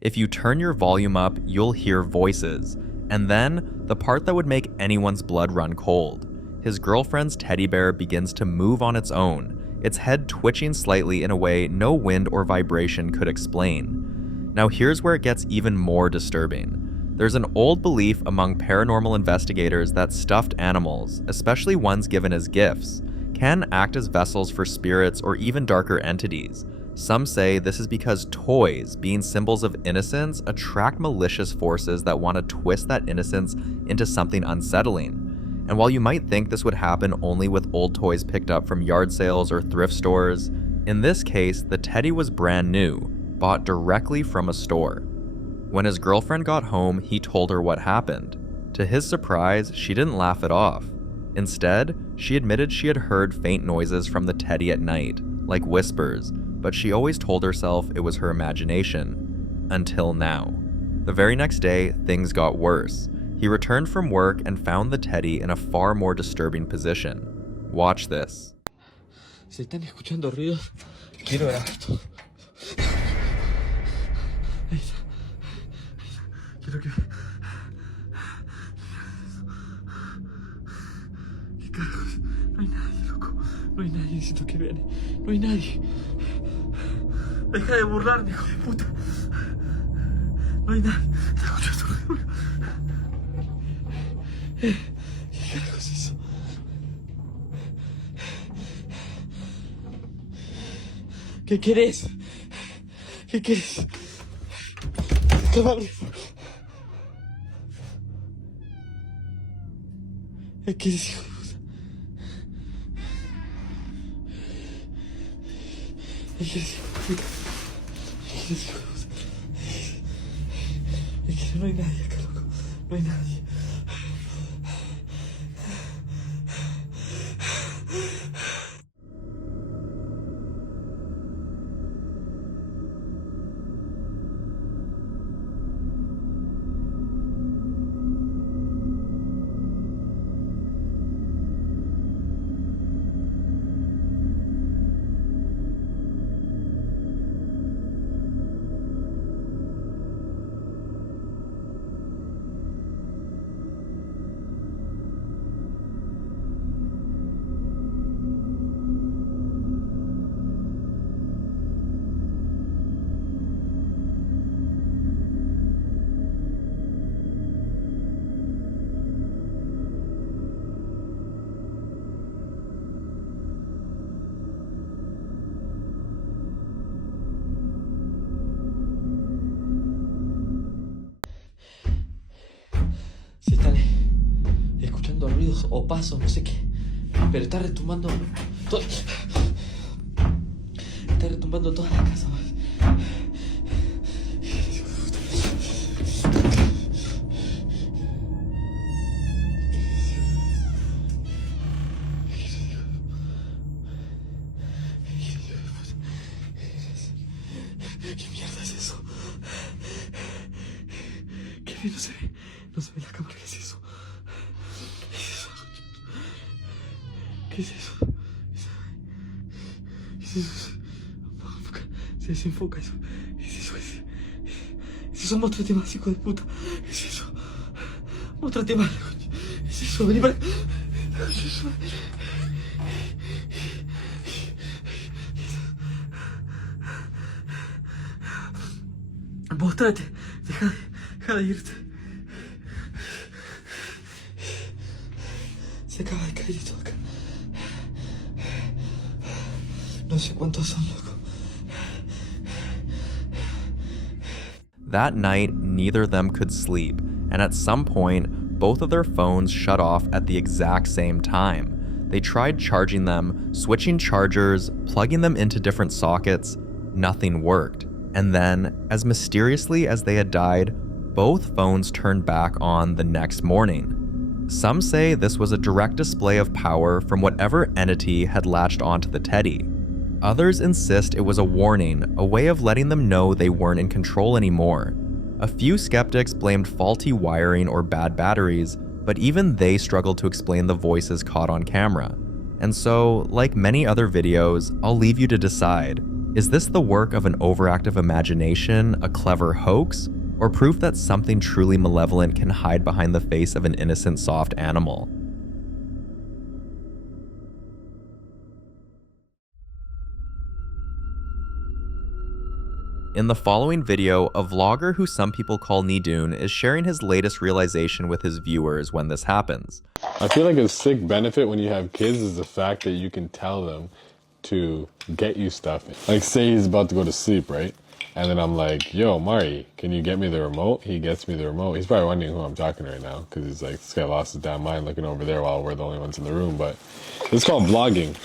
If you turn your volume up, you'll hear voices. And then, the part that would make anyone's blood run cold. His girlfriend's teddy bear begins to move on its own, its head twitching slightly in a way no wind or vibration could explain. Now here's where it gets even more disturbing. There's an old belief among paranormal investigators that stuffed animals, especially ones given as gifts, can act as vessels for spirits or even darker entities. Some say this is because toys, being symbols of innocence, attract malicious forces that want to twist that innocence into something unsettling. And while you might think this would happen only with old toys picked up from yard sales or thrift stores, in this case, the teddy was brand new, bought directly from a store. When his girlfriend got home, he told her what happened. To his surprise, she didn't laugh it off. Instead, she admitted she had heard faint noises from the teddy at night, like whispers, but she always told herself it was her imagination. Until now. The very next day, things got worse. He returned from work and found the teddy in a far more disturbing position. Watch this. Se están escuchando ruidos. Quiero grabar todo. Quiero que... ¿Qué carajos? No hay nadie, loco. No hay nadie, necesito que vean. No hay nadie. Deja de burlarme, hijo de puta. No hay nadie. Está escuchando ruido. ¿Qué carajos es eso? ¿Qué querés? ¿Qué querés? Cabrón. ¿Qué querés, hijo de puta? ¿Qué querés, hijo de puta? ¿Qué querés, hijo de puta? ¿Qué querés? No hay nadie acá, loco. No hay nadie. Se están escuchando ruidos o pasos, no sé qué. Pero está retumbando todo. Está retumbando toda la casa. ¿Qué mierda es eso? ¿Qué bien no se ve? No se ve la cámara, ¿qué es eso? ¿Qué es eso? ¿Qué es eso? ¿Qué es eso? Se desenfoca eso. ¿Qué es eso? Es eso, muéstrate más, hijo de puta. ¿Qué es eso? Muéstrate más, coño. ¿Qué es eso? Vení para acá. ¿Qué es eso? Mostrate. Deja de irte. Se acaba de caer todo acá. No sé cuántos son, loco. That night, neither of them could sleep, and at some point, both of their phones shut off at the exact same time. They tried charging them, switching chargers, plugging them into different sockets. Nothing worked. And then, as mysteriously as they had died, both phones turned back on the next morning. Some say this was a direct display of power from whatever entity had latched onto the teddy. Others insist it was a warning, a way of letting them know they weren't in control anymore. A few skeptics blamed faulty wiring or bad batteries, but even they struggled to explain the voices caught on camera. And so, like many other videos, I'll leave you to decide. Is this the work of an overactive imagination, a clever hoax, or proof that something truly malevolent can hide behind the face of an innocent soft animal? In the following video, a vlogger who some people call Nidun is sharing his latest realization with his viewers when this happens. I feel like a sick benefit when you have kids is the fact that you can tell them to get you stuff. Like say he's about to go to sleep, right? And then I'm like, yo, Mari, can you get me the remote? He gets me the remote. He's probably wondering who I'm talking to right now because he's like, this guy lost his damn mind looking over there while we're the only ones in the room. But it's called vlogging.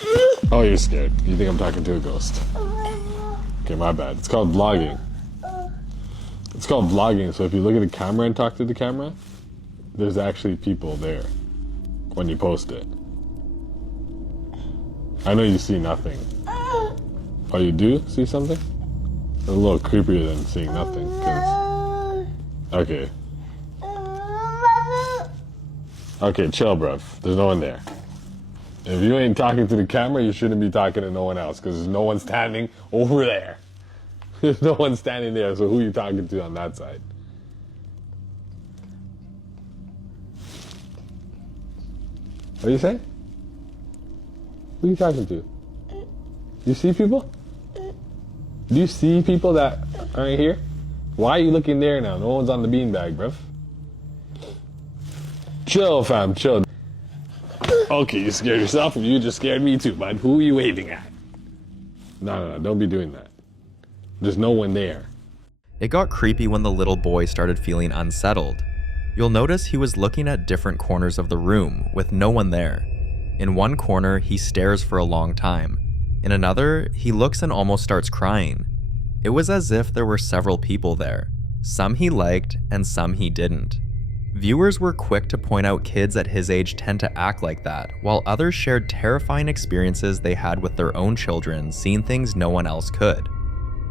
Oh, you're scared. You think I'm talking to a ghost. Okay, my bad. It's called vlogging. It's called vlogging. So if you look at the camera and talk to the camera, there's actually people there when you post it. I know you see nothing. Oh, you do see something? It's a little creepier than seeing nothing. Okay. Okay, chill, bruv. There's no one there. If you ain't talking to the camera, you shouldn't be talking to no one else because there's no one standing over there. There's no one standing there, so who are you talking to on that side? What do you say? Who are you talking to? You see people? Do you see people that aren't here? Why are you looking there now? No one's on the beanbag, bruv. Chill, fam, chill. Okay, you scared yourself, and you just scared me too, bud. Who are you waving at? No, don't be doing that. There's no one there. It got creepy when the little boy started feeling unsettled. You'll notice he was looking at different corners of the room with no one there. In one corner, he stares for a long time. In another, he looks and almost starts crying. It was as if there were several people there. Some he liked and some he didn't. Viewers were quick to point out kids at his age tend to act like that, while others shared terrifying experiences they had with their own children, seeing things no one else could.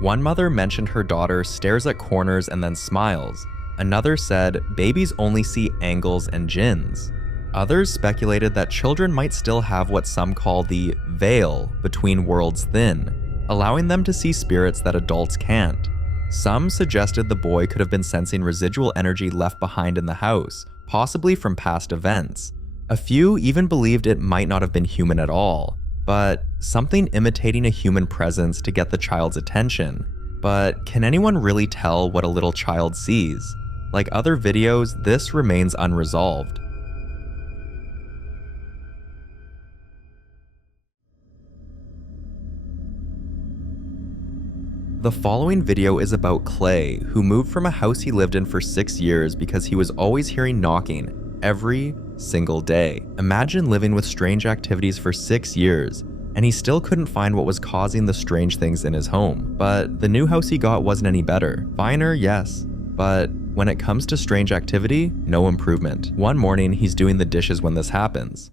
One mother mentioned her daughter stares at corners and then smiles. Another said babies only see angles and jinns. Others speculated that children might still have what some call the veil between worlds thin, allowing them to see spirits that adults can't. Some suggested the boy could have been sensing residual energy left behind in the house, possibly from past events. A few even believed it might not have been human at all, but something imitating a human presence to get the child's attention. But can anyone really tell what a little child sees? Like other videos, this remains unresolved. The following video is about Clay, who moved from a house he lived in for 6 years because he was always hearing knocking every single day. Imagine living with strange activities for 6 years, and he still couldn't find what was causing the strange things in his home. But the new house he got wasn't any better. Finer, yes, but when it comes to strange activity, no improvement. One morning, he's doing the dishes when this happens.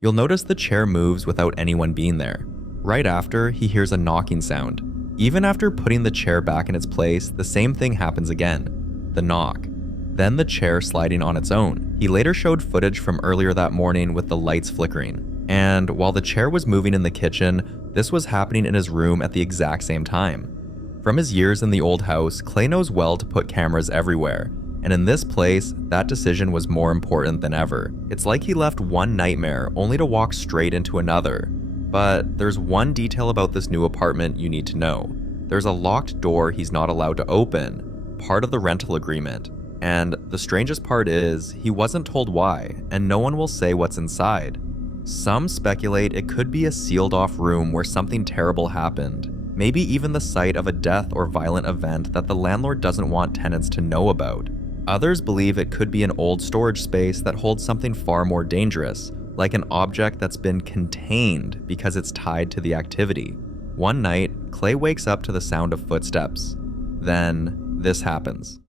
You'll notice the chair moves without anyone being there. Right after, he hears a knocking sound. Even after putting the chair back in its place, the same thing happens again, the knock. Then the chair sliding on its own. He later showed footage from earlier that morning with the lights flickering. And while the chair was moving in the kitchen, this was happening in his room at the exact same time. From his years in the old house, Clay knows well to put cameras everywhere. And in this place, that decision was more important than ever. It's like he left one nightmare only to walk straight into another. But there's one detail about this new apartment you need to know. There's a locked door he's not allowed to open, part of the rental agreement. And the strangest part is, he wasn't told why, and no one will say what's inside. Some speculate it could be a sealed off room where something terrible happened, maybe even the site of a death or violent event that the landlord doesn't want tenants to know about. Others believe it could be an old storage space that holds something far more dangerous, like an object that's been contained because it's tied to the activity. One night, Clay wakes up to the sound of footsteps. Then, this happens.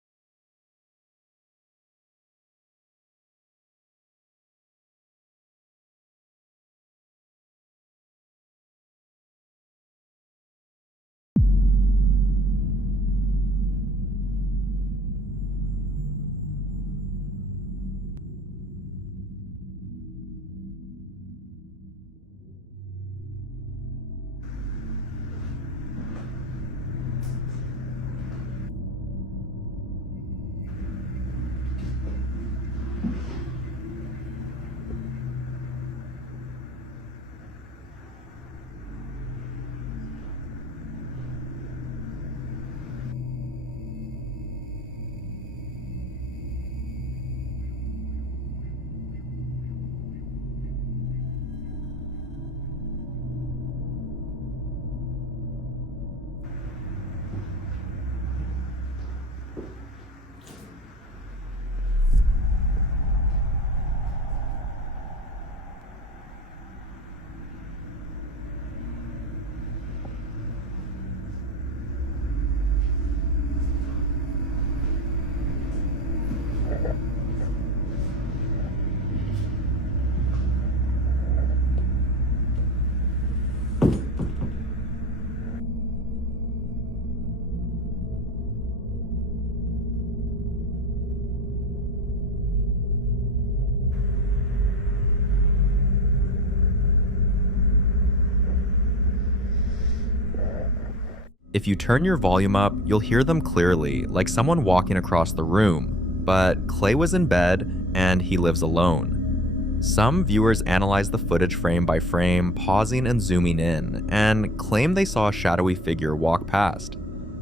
If you turn your volume up, you'll hear them clearly, like someone walking across the room. But Clay was in bed, and he lives alone. Some viewers analyze the footage frame by frame, pausing and zooming in, and claim they saw a shadowy figure walk past.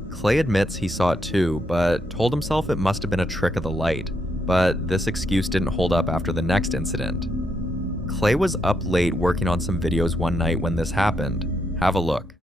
Clay admits he saw it too, but told himself it must have been a trick of the light. But this excuse didn't hold up after the next incident. Clay was up late working on some videos one night when this happened. Have a look.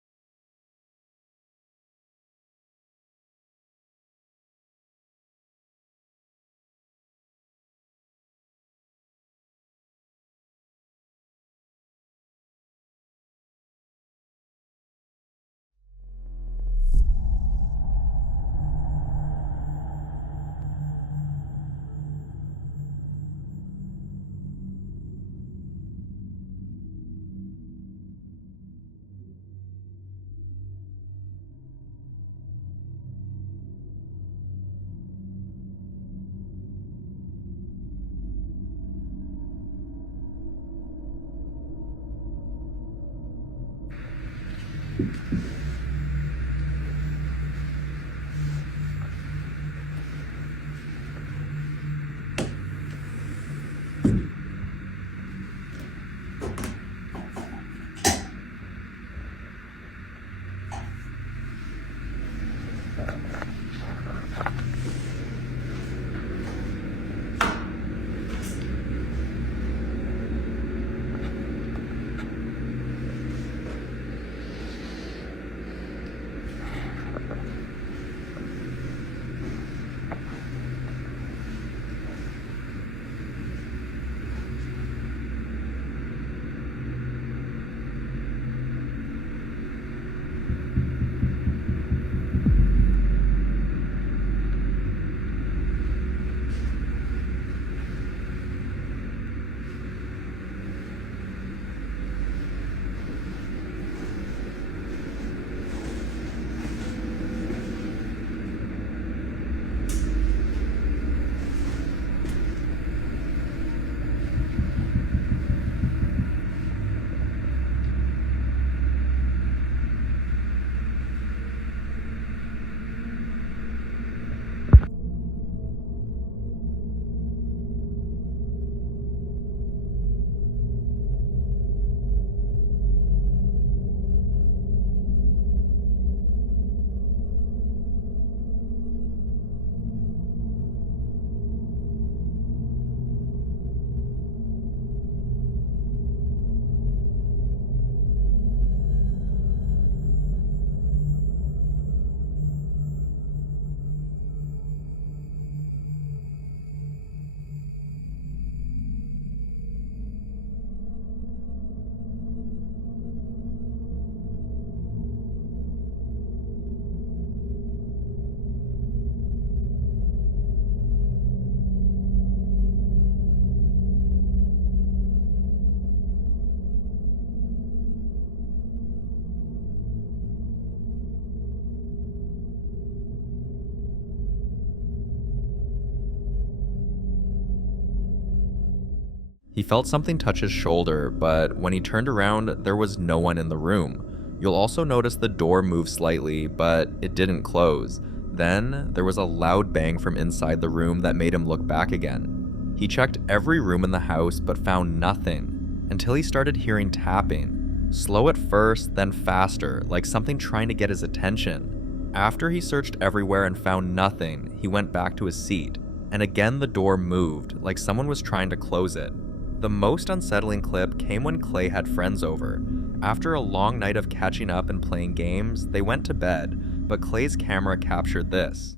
He felt something touch his shoulder, but when he turned around, there was no one in the room. You'll also notice the door moved slightly, but it didn't close. Then, there was a loud bang from inside the room that made him look back again. He checked every room in the house, but found nothing, until he started hearing tapping. Slow at first, then faster, like something trying to get his attention. After he searched everywhere and found nothing, he went back to his seat, and again the door moved, like someone was trying to close it. The most unsettling clip came when Clay had friends over. After a long night of catching up and playing games, they went to bed, but Clay's camera captured this.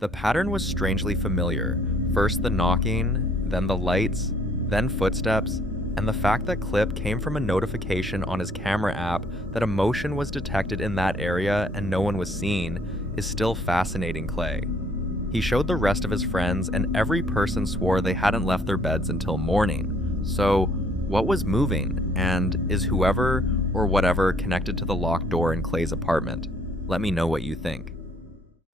The pattern was strangely familiar. First the knocking, then the lights, then footsteps, and the fact that clip came from a notification on his camera app that a motion was detected in that area and no one was seen is still fascinating Clay. He showed the rest of his friends and every person swore they hadn't left their beds until morning. So, what was moving, and is whoever or whatever connected to the locked door in Clay's apartment? Let me know what you think.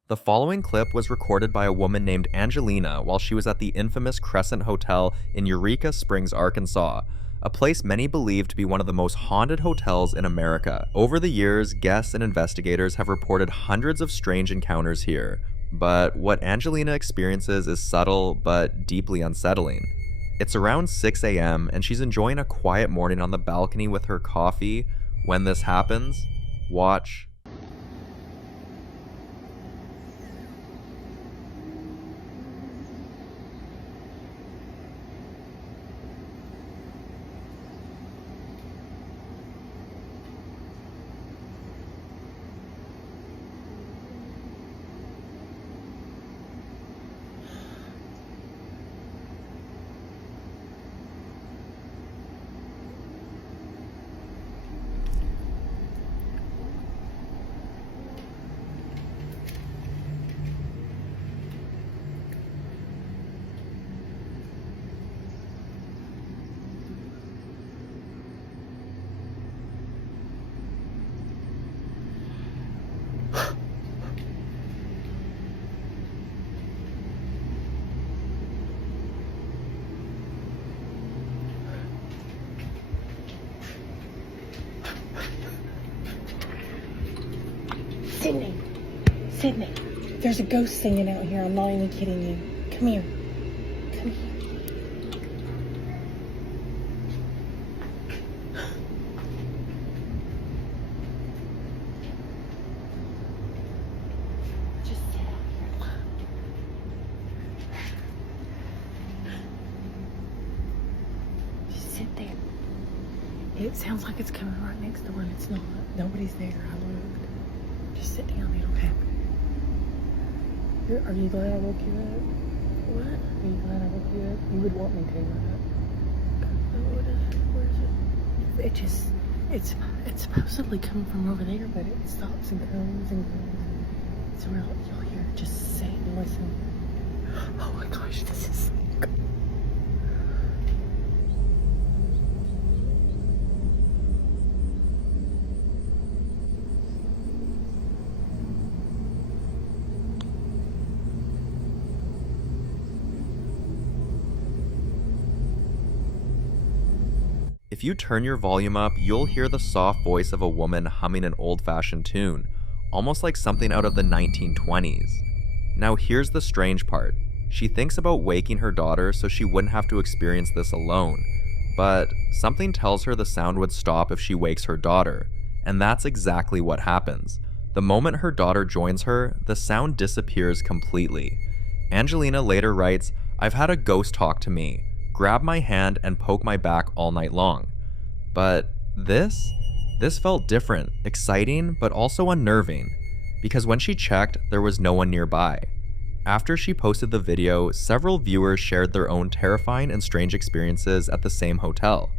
The following clip was recorded by a woman named Angelina while she was at the infamous Crescent Hotel in Eureka Springs, Arkansas, a place many believe to be one of the most haunted hotels in America. Over the years, guests and investigators have reported hundreds of strange encounters here, but what Angelina experiences is subtle but deeply unsettling. It's around 6 a.m. and she's enjoying a quiet morning on the balcony with her coffee. When this happens, watch. Sydney, there's a ghost singing out here. I'm not even kidding you. Come here. Come here. Just sit out here. Just sit there. It sounds like it's coming right next door and it's not. Nobody's there. I looked. Just sit down. It'll happen. Are you glad I woke you up? What? Are you glad I woke you up? You would want me to, right? Where is it? It's supposedly coming from over there, but it stops and goes and goes. It's real. You'll hear it. Just sit and listen. Oh my gosh, this is so good. If you turn your volume up, you'll hear the soft voice of a woman humming an old-fashioned tune, almost like something out of the 1920s. Now here's the strange part. She thinks about waking her daughter so she wouldn't have to experience this alone, but something tells her the sound would stop if she wakes her daughter, and that's exactly what happens. The moment her daughter joins her, the sound disappears completely. Angelina later writes, "I've had a ghost talk to me, grab my hand and poke my back all night long. But this felt different, exciting, but also unnerving, because when she checked, there was no one nearby." After she posted the video, several viewers shared their own terrifying and strange experiences at the same hotel.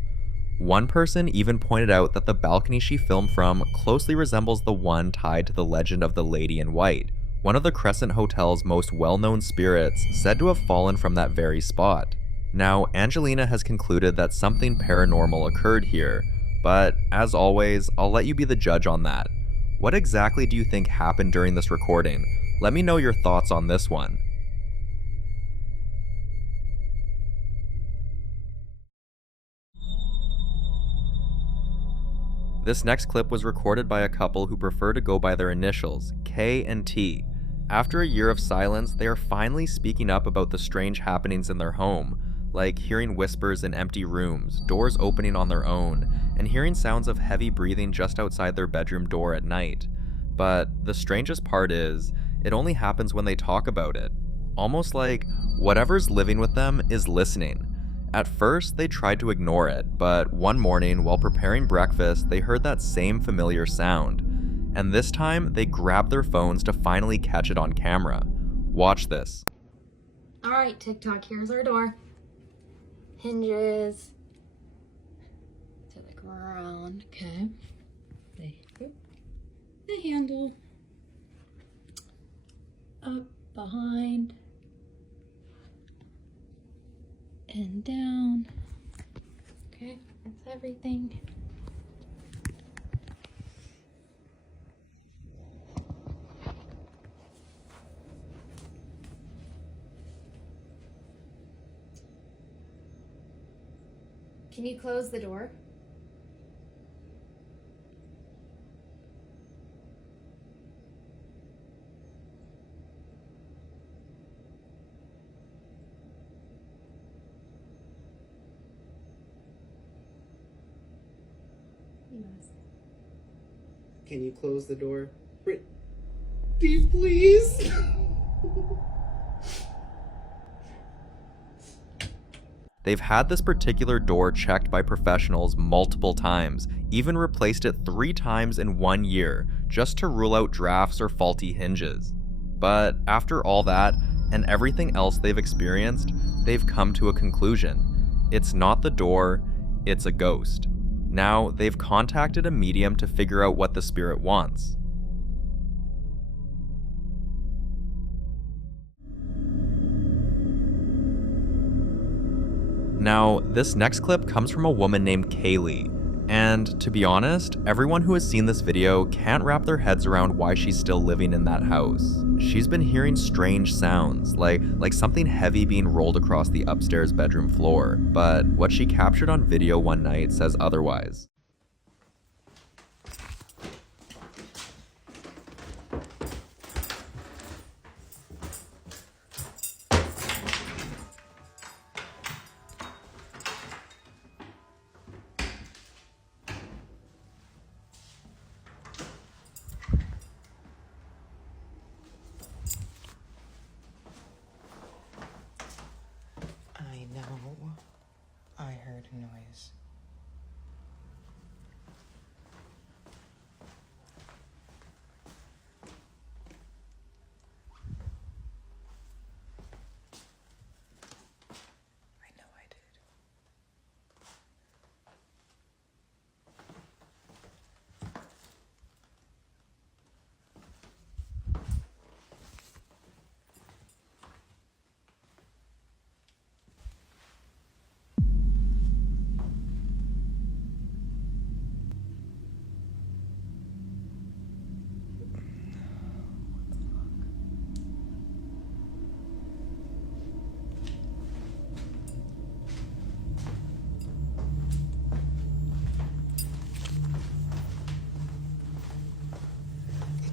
One person even pointed out that the balcony she filmed from closely resembles the one tied to the legend of the Lady in White, one of the Crescent Hotel's most well-known spirits said to have fallen from that very spot. Now, Angelina has concluded that something paranormal occurred here, but as always, I'll let you be the judge on that. What exactly do you think happened during this recording? Let me know your thoughts on this one. This next clip was recorded by a couple who prefer to go by their initials, K and T. After a year of silence, they are finally speaking up about the strange happenings in their home, like hearing whispers in empty rooms, doors opening on their own, and hearing sounds of heavy breathing just outside their bedroom door at night. But the strangest part is, it only happens when they talk about it. Almost like whatever's living with them is listening. At first, they tried to ignore it, but one morning, while preparing breakfast, they heard that same familiar sound. And this time, they grabbed their phones to finally catch it on camera. Watch this. Alright, TikTok, here's our door. Hinges. So they come around, okay. The handle. Up, behind. And down. Okay, that's everything. Can you close the door? Can you close the door? Please? They've had this particular door checked by professionals multiple times, even replaced it 3 times in 1 year, just to rule out drafts or faulty hinges. But after all that, and everything else they've experienced, they've come to a conclusion. It's not the door, it's a ghost. Now, they've contacted a medium to figure out what the spirit wants. Now, this next clip comes from a woman named Kaylee, and to be honest, everyone who has seen this video can't wrap their heads around why she's still living in that house. She's been hearing strange sounds, like something heavy being rolled across the upstairs bedroom floor, but what she captured on video one night says otherwise. I know. I heard a noise.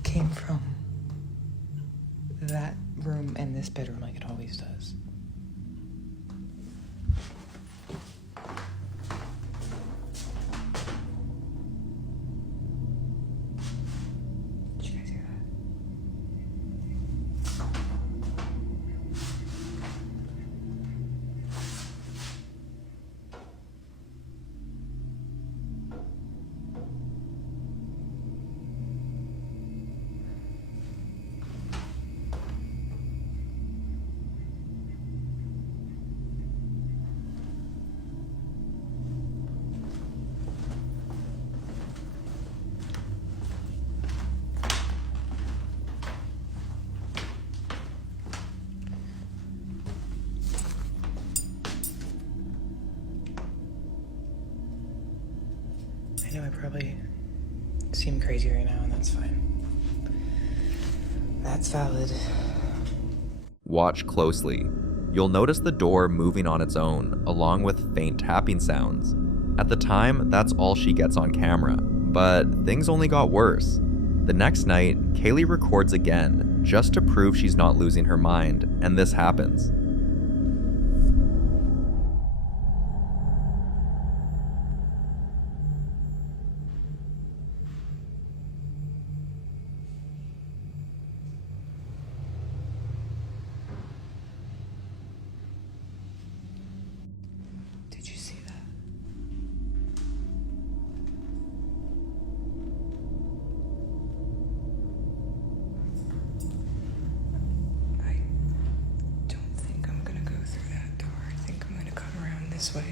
Came from that room and this bedroom like it always does. know I probably seem crazy right now, and that's fine. That's valid. Watch closely. You'll notice the door moving on its own, along with faint tapping sounds. At the time, that's all she gets on camera, but things only got worse. The next night, Kaylee records again, just to prove she's not losing her mind, and this happens. Did you see that? I don't think I'm gonna go through that door. I think I'm gonna come around this way.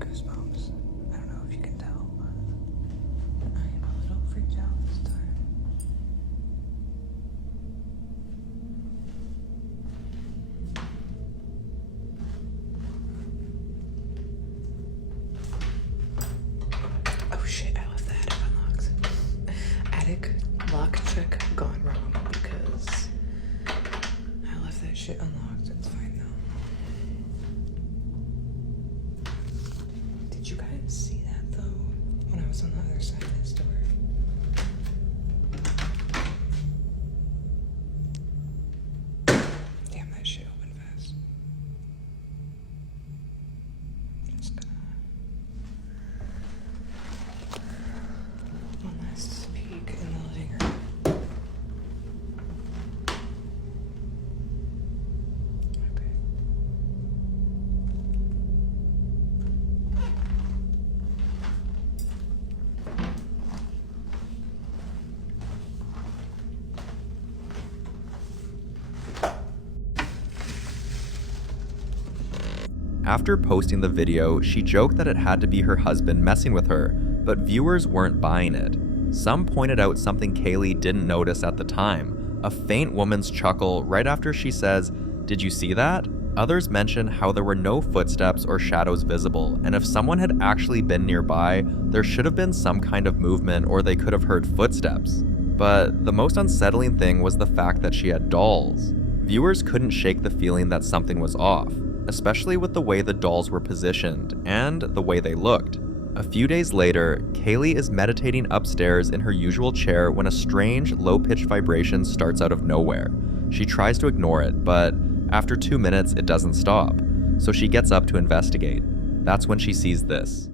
Goosebumps. I don't know if you can tell, but I am a little freaked out this time. Oh shit, I left the attic unlocked. Attic lock check gone wrong because I left that shit unlocked. It's fine though. Did you guys see that though when I was on the other side of this door? Damn, that shit opened fast. Just gonna one last peek in the living room. After posting the video, she joked that it had to be her husband messing with her, but viewers weren't buying it. Some pointed out something Kaylee didn't notice at the time, a faint woman's chuckle right after she says, "Did you see that?" Others mention how there were no footsteps or shadows visible, and if someone had actually been nearby, there should have been some kind of movement or they could have heard footsteps. But the most unsettling thing was the fact that she had dolls. Viewers couldn't shake the feeling that something was off, especially with the way the dolls were positioned and the way they looked. A few days later, Kaylee is meditating upstairs in her usual chair when a strange, low-pitched vibration starts out of nowhere. She tries to ignore it, but after 2 minutes, it doesn't stop, so she gets up to investigate. That's when she sees this.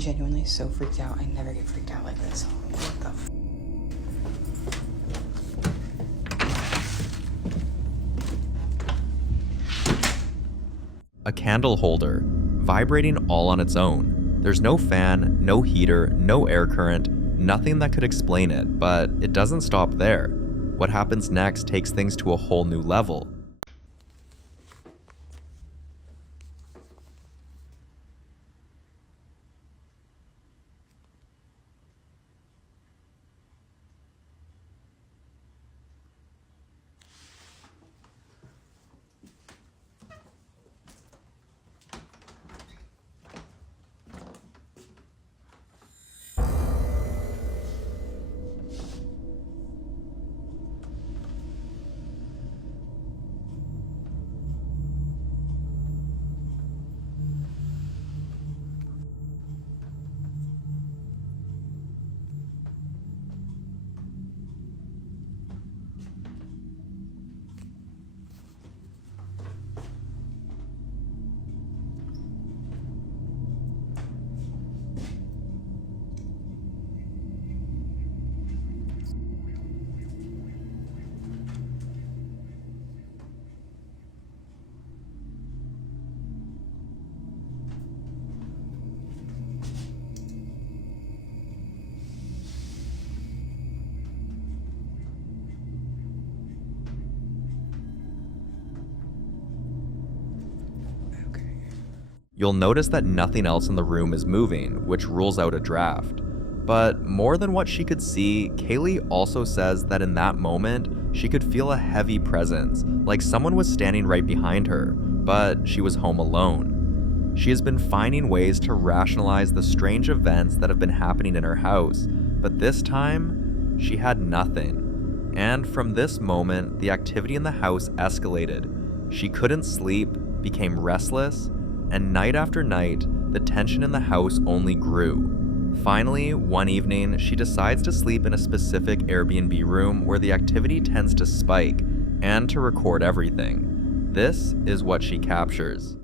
genuinely so freaked out. I never get freaked out like this. What the f? A candle holder, vibrating all on its own. There's no fan, no heater, no air current, nothing that could explain it, but it doesn't stop there. What happens next takes things to a whole new level. You'll notice that nothing else in the room is moving, which rules out a draft. But more than what she could see, Kaylee also says that in that moment, she could feel a heavy presence, like someone was standing right behind her, but she was home alone. She has been finding ways to rationalize the strange events that have been happening in her house, but this time, she had nothing. And from this moment, the activity in the house escalated. She couldn't sleep, became restless, and night after night, the tension in the house only grew. Finally, one evening, she decides to sleep in a specific Airbnb room where the activity tends to spike, and to record everything. This is what she captures.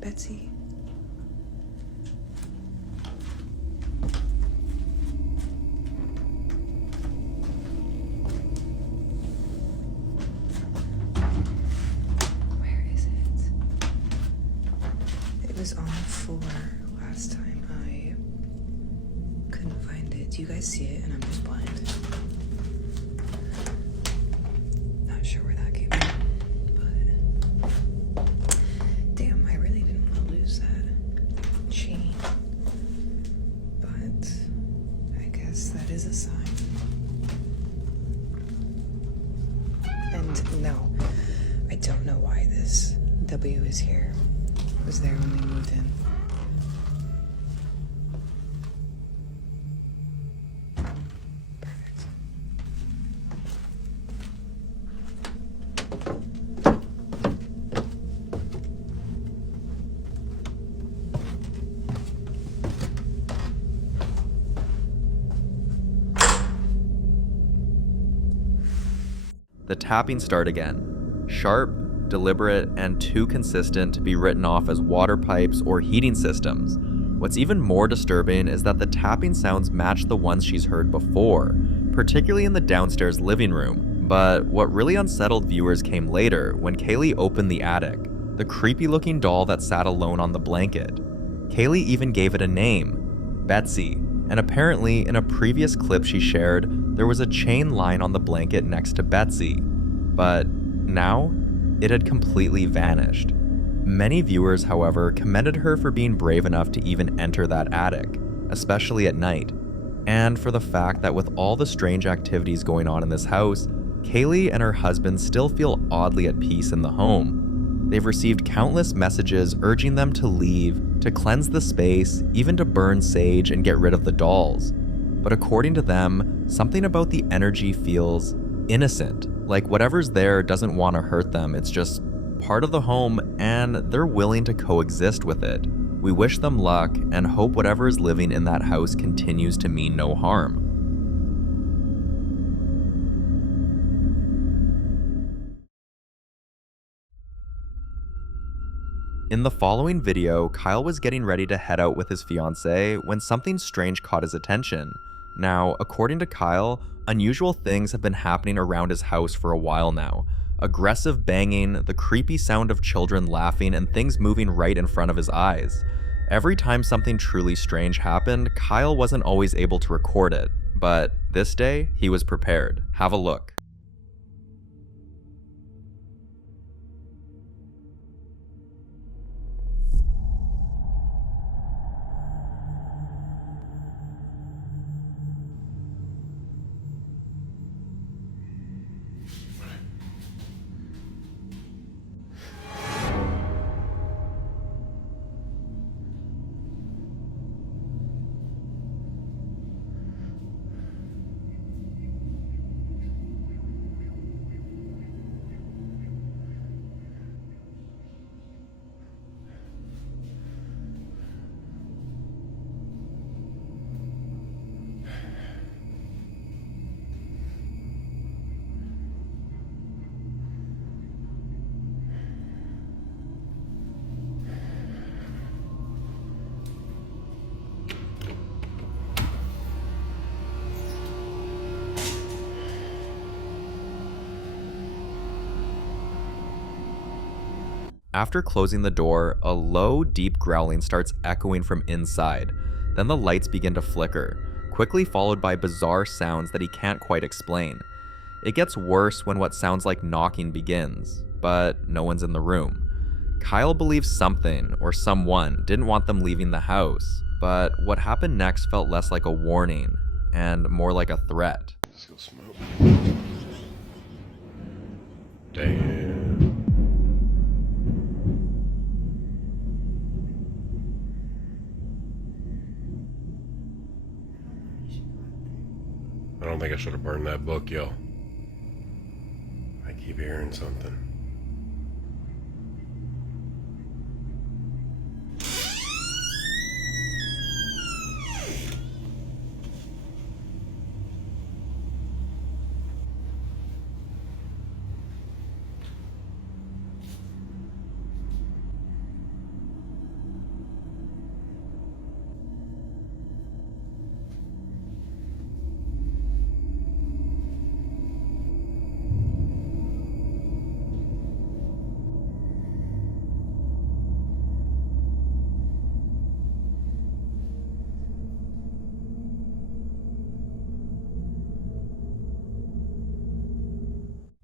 Betsy. Where is it? It Do you guys see it and I'm just blind? Not sure where that came from, but damn, I really didn't want to lose that chain. But I guess that is a sign. And no, I don't know why this W is here. It was there when we moved in. The tapping started again. Sharp, deliberate, and too consistent to be written off as water pipes or heating systems. What's even more disturbing is that the tapping sounds match the ones she's heard before, particularly in the downstairs living room. But what really unsettled viewers came later when Kaylee opened the attic, the creepy-looking doll that sat alone on the blanket. Kaylee even gave it a name, Betsy, and apparently in a previous clip she shared, there was a chain line on the blanket next to Betsy. But now, it had completely vanished. Many viewers, however, commended her for being brave enough to even enter that attic, especially at night, and for the fact that with all the strange activities going on in this house, Kaylee and her husband still feel oddly at peace in the home. They've received countless messages urging them to leave, to cleanse the space, even to burn sage and get rid of the dolls. But according to them, something about the energy feels innocent, like whatever's there doesn't want to hurt them, it's just part of the home and they're willing to coexist with it. We wish them luck and hope whatever is living in that house continues to mean no harm. In the following video, Kyle was getting ready to head out with his fiancée when something strange caught his attention. Now, according to Kyle, unusual things have been happening around his house for a while now. Aggressive banging, the creepy sound of children laughing, and things moving right in front of his eyes. Every time something truly strange happened, Kyle wasn't always able to record it, but this day, he was prepared. Have a look. After closing the door, a low, deep growling starts echoing from inside. Then the lights begin to flicker, quickly followed by bizarre sounds that he can't quite explain. It gets worse when what sounds like knocking begins, but no one's in the room. Kyle believes something, or someone, didn't want them leaving the house, but what happened next felt less like a warning, and more like a threat. Let's go smoke. Damn. I don't think I should have burned that book, yo. I keep hearing something.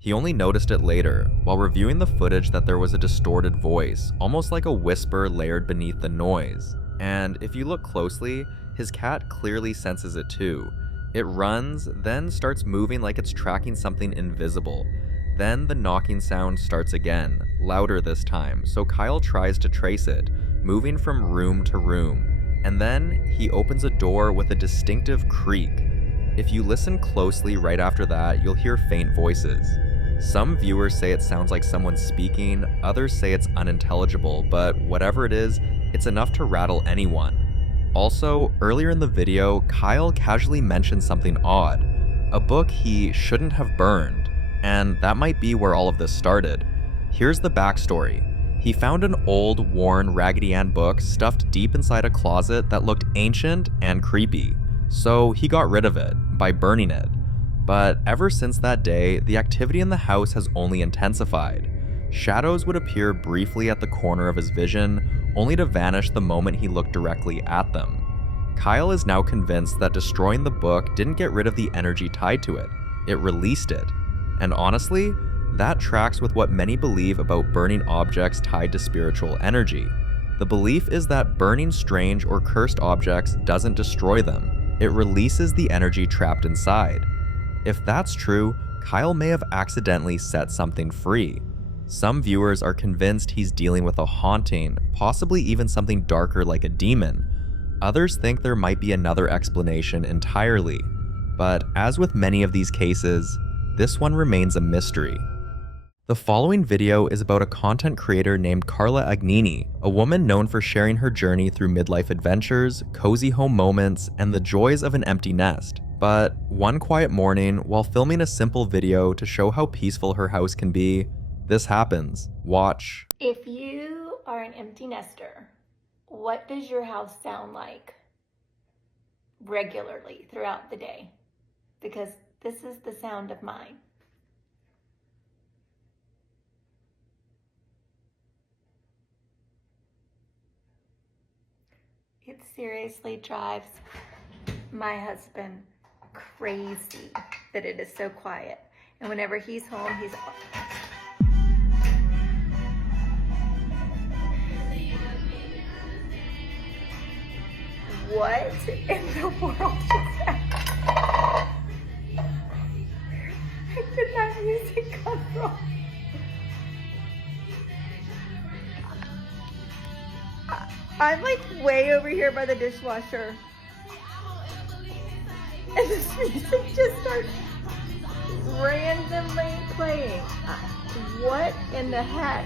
He only noticed it later, while reviewing the footage, that there was a distorted voice, almost like a whisper layered beneath the noise. And if you look closely, his cat clearly senses it too. It runs, then starts moving like it's tracking something invisible. Then the knocking sound starts again, louder this time, so Kyle tries to trace it, moving from room to room. And then he opens a door with a distinctive creak. If you listen closely right after that, you'll hear faint voices. Some viewers say it sounds like someone speaking, others say it's unintelligible, but whatever it is, it's enough to rattle anyone. Also, earlier in the video, Kyle casually mentioned something odd, a book he shouldn't have burned, and that might be where all of this started. Here's the backstory. He found an old, worn Raggedy Ann book stuffed deep inside a closet that looked ancient and creepy, so he got rid of it by burning it. But ever since that day, the activity in the house has only intensified. Shadows would appear briefly at the corner of his vision, only to vanish the moment he looked directly at them. Kyle is now convinced that destroying the book didn't get rid of the energy tied to it, it released it. And honestly, that tracks with what many believe about burning objects tied to spiritual energy. The belief is that burning strange or cursed objects doesn't destroy them, it releases the energy trapped inside. If that's true, Kyle may have accidentally set something free. Some viewers are convinced he's dealing with a haunting, possibly even something darker like a demon. Others think there might be another explanation entirely. But as with many of these cases, this one remains a mystery. The following video is about a content creator named Carla Agnini, a woman known for sharing her journey through midlife adventures, cozy home moments, and the joys of an empty nest. But one quiet morning, while filming a simple video to show how peaceful her house can be, this happens. Watch. If you are an empty nester, what does your house sound like regularly throughout the day? Because this is the sound of mine. It seriously drives my husband crazy that it is so quiet. And whenever he's home, he's... What in the world is that? Where did that music come from? I'm like way over here by the dishwasher. And this music just starts randomly playing. What in the heck?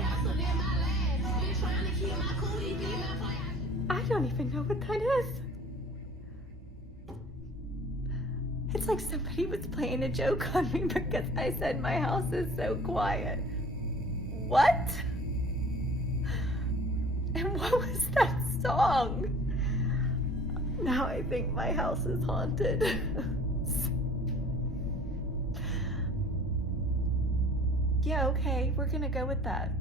I don't even know what that is. It's like somebody was playing a joke on me because I said my house is so quiet. What? And what was that song? Now I think my house is haunted. Yeah, okay, we're gonna go with that.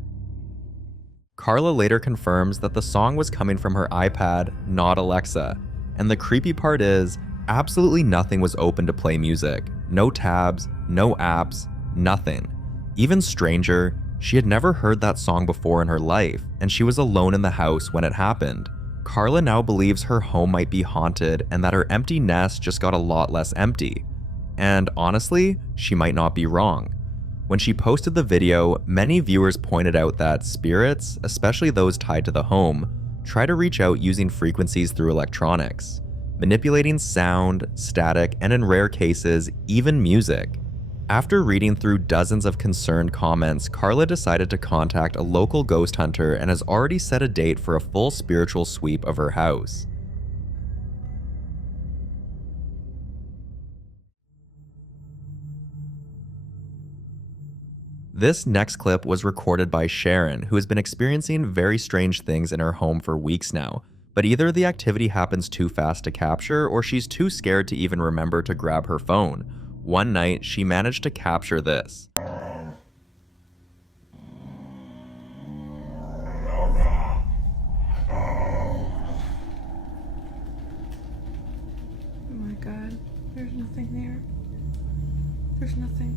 Carla later confirms that the song was coming from her iPad, not Alexa. And the creepy part is, absolutely nothing was open to play music. No tabs, no apps, nothing. Even stranger, she had never heard that song before in her life, and she was alone in the house when it happened. Carla now believes her home might be haunted and that her empty nest just got a lot less empty. And honestly, she might not be wrong. When she posted the video, many viewers pointed out that spirits, especially those tied to the home, try to reach out using frequencies through electronics, manipulating sound, static, and in rare cases, even music. After reading through dozens of concerned comments, Carla decided to contact a local ghost hunter and has already set a date for a full spiritual sweep of her house. This next clip was recorded by Sharon, who has been experiencing very strange things in her home for weeks now, but either the activity happens too fast to capture or she's too scared to even remember to grab her phone. One night, she managed to capture this. Oh my god, there's nothing there. There's nothing.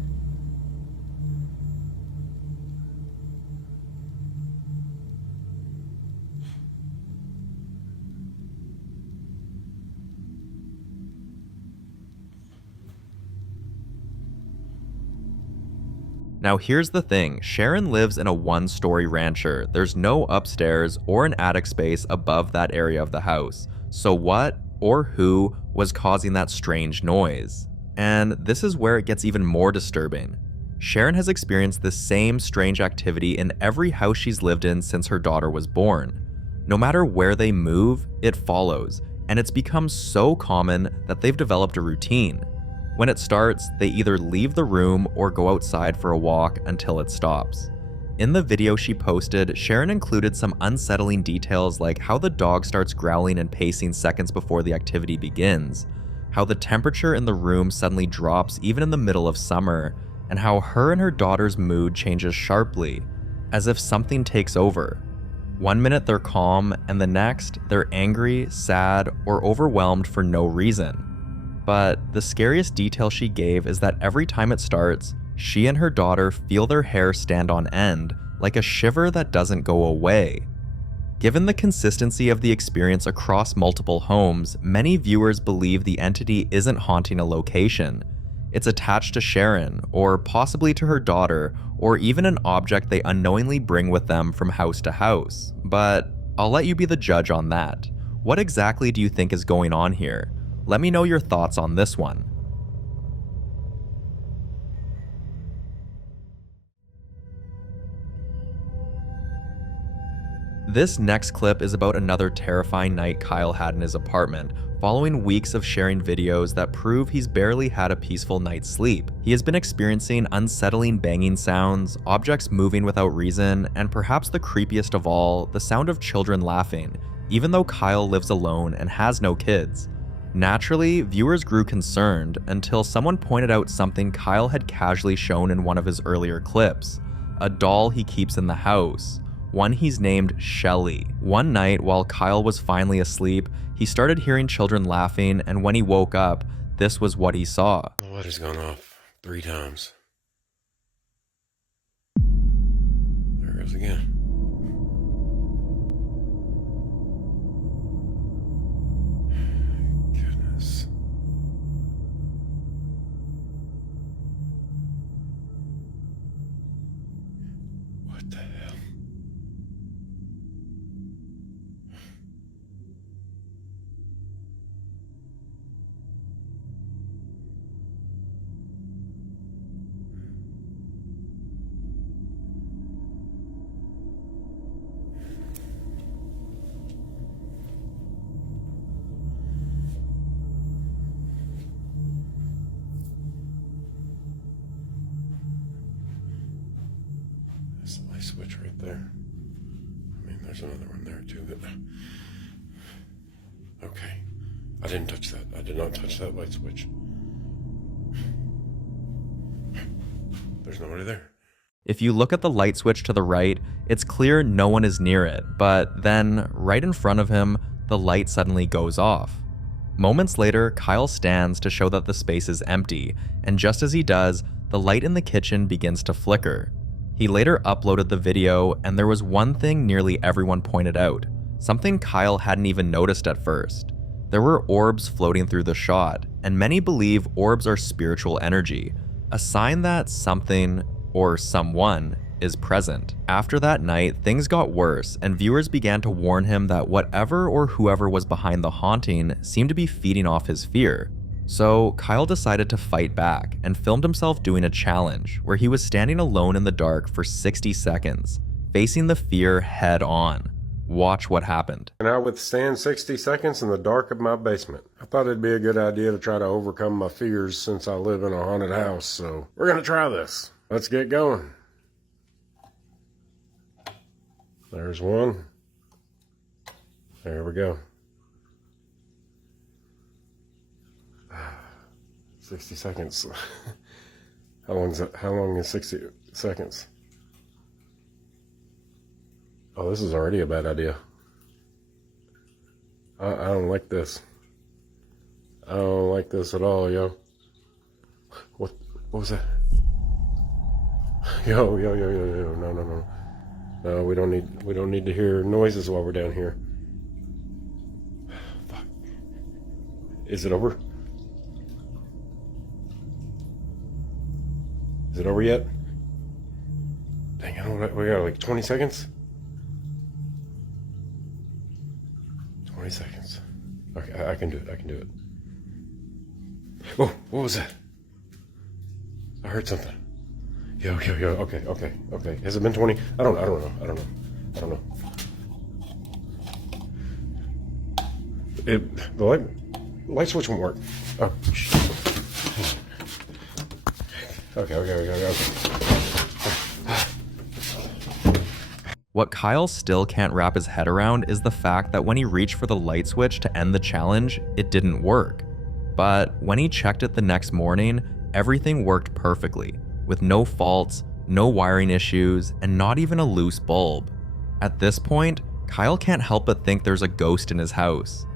Now here's the thing, Sharon lives in a one-story rancher. There's no upstairs or an attic space above that area of the house. So what or who was causing that strange noise? And this is where it gets even more disturbing. Sharon has experienced the same strange activity in every house she's lived in since her daughter was born. No matter where they move, it follows, and it's become so common that they've developed a routine. When it starts, they either leave the room or go outside for a walk until it stops. In the video she posted, Sharon included some unsettling details like how the dog starts growling and pacing seconds before the activity begins, how the temperature in the room suddenly drops even in the middle of summer, and how her and her daughter's mood changes sharply, as if something takes over. One minute they're calm, and the next, they're angry, sad, or overwhelmed for no reason. But the scariest detail she gave is that every time it starts, she and her daughter feel their hair stand on end, like a shiver that doesn't go away. Given the consistency of the experience across multiple homes, many viewers believe the entity isn't haunting a location. It's attached to Sharon, or possibly to her daughter, or even an object they unknowingly bring with them from house to house. But I'll let you be the judge on that. What exactly do you think is going on here? Let me know your thoughts on this one. This next clip is about another terrifying night Kyle had in his apartment, following weeks of sharing videos that prove he's barely had a peaceful night's sleep. He has been experiencing unsettling banging sounds, objects moving without reason, and perhaps the creepiest of all, the sound of children laughing, even though Kyle lives alone and has no kids. Naturally, viewers grew concerned until someone pointed out something Kyle had casually shown in one of his earlier clips, a doll he keeps in the house. One he's named Shelly. One night, while Kyle was finally asleep, he started hearing children laughing, and when he woke up, this was what he saw. The water's gone off 3 times. There it goes again. Goodness. What the hell? That's the light switch right there. I mean, there's another one there too. Okay. I didn't touch that. I did not touch that light switch. There's nobody there. If you look at the light switch to the right, it's clear no one is near it, but then, right in front of him, the light suddenly goes off. Moments later, Kyle stands to show that the space is empty, and just as he does, the light in the kitchen begins to flicker. He later uploaded the video, and there was one thing nearly everyone pointed out, something Kyle hadn't even noticed at first. There were orbs floating through the shot, and many believe orbs are spiritual energy, a sign that something, or someone, is present. After that night, things got worse, and viewers began to warn him that whatever or whoever was behind the haunting seemed to be feeding off his fear. So Kyle decided to fight back and filmed himself doing a challenge where he was standing alone in the dark for 60 seconds, facing the fear head on. Watch what happened. Can I withstand 60 seconds in the dark of my basement? I thought it'd be a good idea to try to overcome my fears since I live in a haunted house, so we're gonna try this. Let's get going. There's one. There we go. 60 seconds. How long is 60 seconds? Oh, this is already a bad idea. I don't like this. I don't like this at all, yo. What was that? Yo, no. No, we don't need to hear noises while we're down here. Fuck. Is it over? Is it over yet? We got like 20 seconds? 20 seconds. Okay, I can do it. Oh, what was that? I heard something. Yeah, okay. Has it been 20? I don't know. The light switch won't work. Oh, shit. Okay. What Kyle still can't wrap his head around is the fact that when he reached for the light switch to end the challenge, it didn't work. But when he checked it the next morning, everything worked perfectly, with no faults, no wiring issues, and not even a loose bulb. At this point, Kyle can't help but think there's a ghost in his house.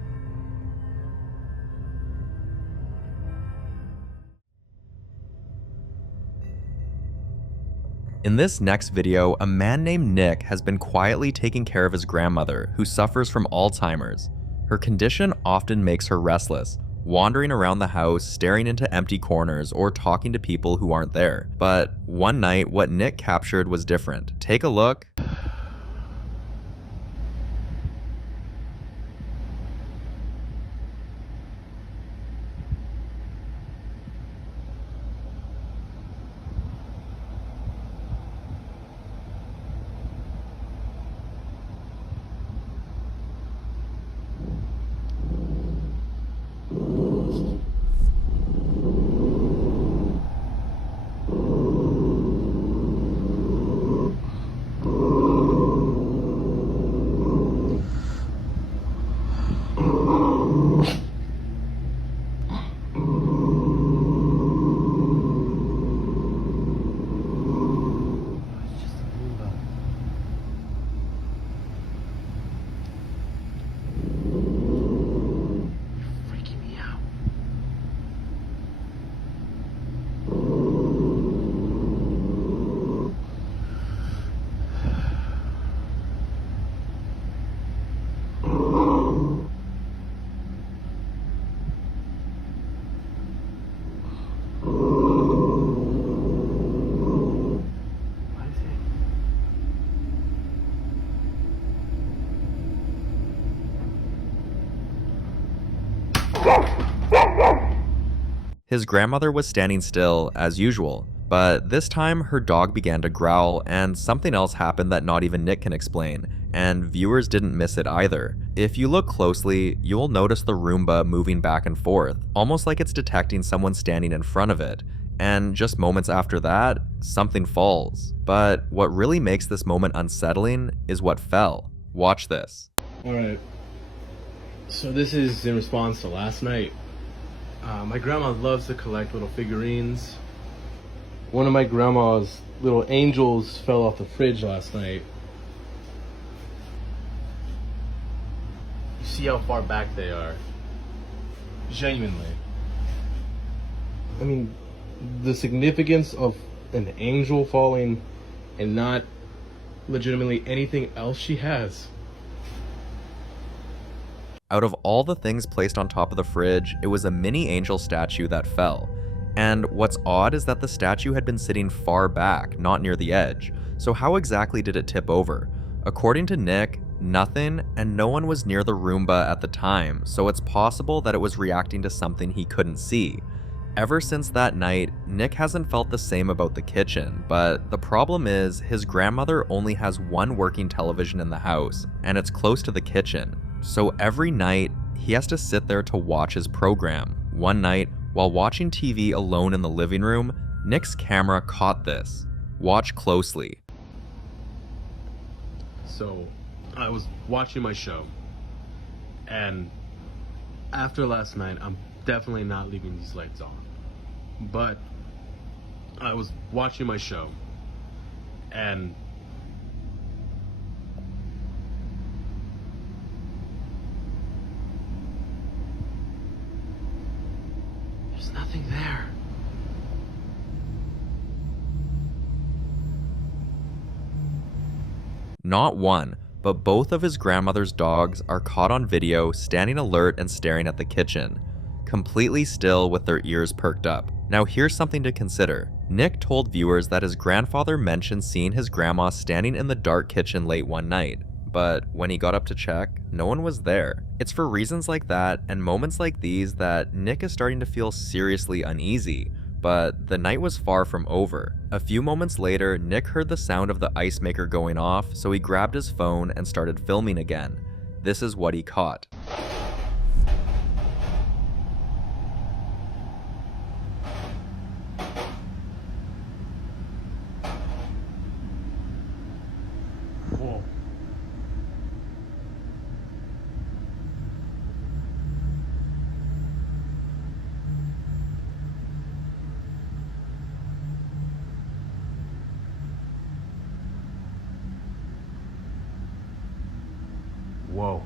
In this next video, a man named Nick has been quietly taking care of his grandmother, who suffers from Alzheimer's. Her condition often makes her restless, wandering around the house, staring into empty corners, or talking to people who aren't there. But one night, what Nick captured was different. Take a look. His grandmother was standing still, as usual, but this time her dog began to growl and something else happened that not even Nick can explain, and viewers didn't miss it either. If you look closely, you'll notice the Roomba moving back and forth, almost like it's detecting someone standing in front of it, and just moments after that, something falls. But what really makes this moment unsettling is what fell. Watch this. Alright, so this is in response to last night. My grandma loves to collect little figurines. One of my grandma's little angels fell off the fridge last night. You see how far back they are? Genuinely. I mean, the significance of an angel falling and not legitimately anything else she has. Out of all the things placed on top of the fridge, it was a mini angel statue that fell. And what's odd is that the statue had been sitting far back, not near the edge. So how exactly did it tip over? According to Nick, nothing, and no one was near the Roomba at the time, so it's possible that it was reacting to something he couldn't see. Ever since that night, Nick hasn't felt the same about the kitchen, but the problem is his grandmother only has one working television in the house, and it's close to the kitchen. So every night, he has to sit there to watch his program. One night, while watching TV alone in the living room, Nick's camera caught this. Watch closely. So, I was watching my show, and after last night, I'm definitely not leaving these lights on. But I was watching my show, and there's nothing there. Not one, but both of his grandmother's dogs are caught on video standing alert and staring at the kitchen, completely still with their ears perked up. Now here's something to consider. Nick told viewers that his grandfather mentioned seeing his grandma standing in the dark kitchen late one night, but when he got up to check, no one was there. It's for reasons like that and moments like these that Nick is starting to feel seriously uneasy, but the night was far from over. A few moments later, Nick heard the sound of the ice maker going off, so he grabbed his phone and started filming again. This is what he caught. Whoa. Whoa.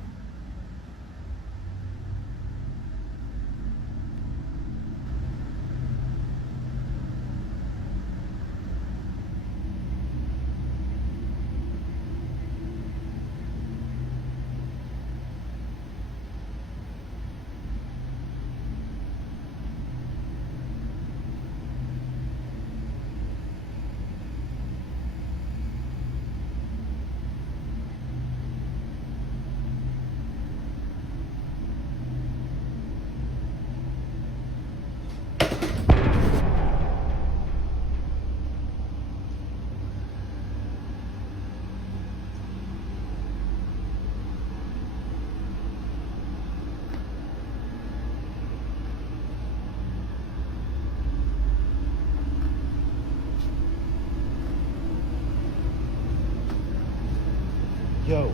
Yo.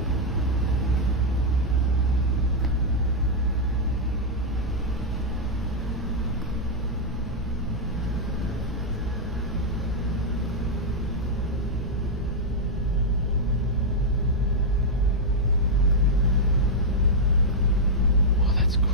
Oh, that's cool.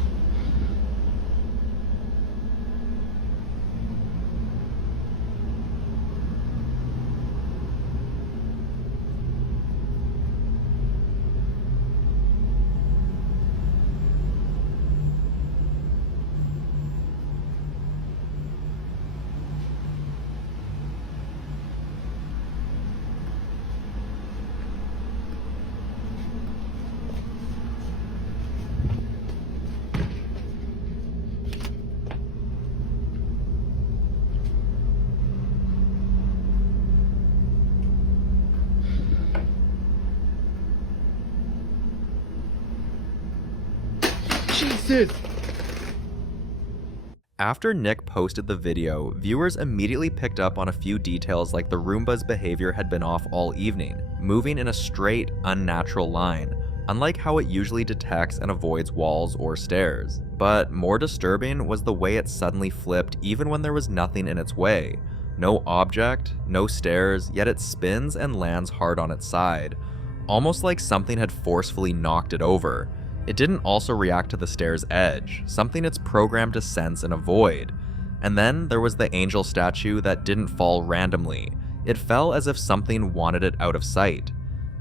Jesus! After Nick posted the video, viewers immediately picked up on a few details like the Roomba's behavior had been off all evening, moving in a straight, unnatural line, unlike how it usually detects and avoids walls or stairs. But more disturbing was the way it suddenly flipped even when there was nothing in its way. No object, no stairs, yet it spins and lands hard on its side, almost like something had forcefully knocked it over. It didn't also react to the stair's edge, something it's programmed to sense and avoid. And then there was the angel statue that didn't fall randomly. It fell as if something wanted it out of sight.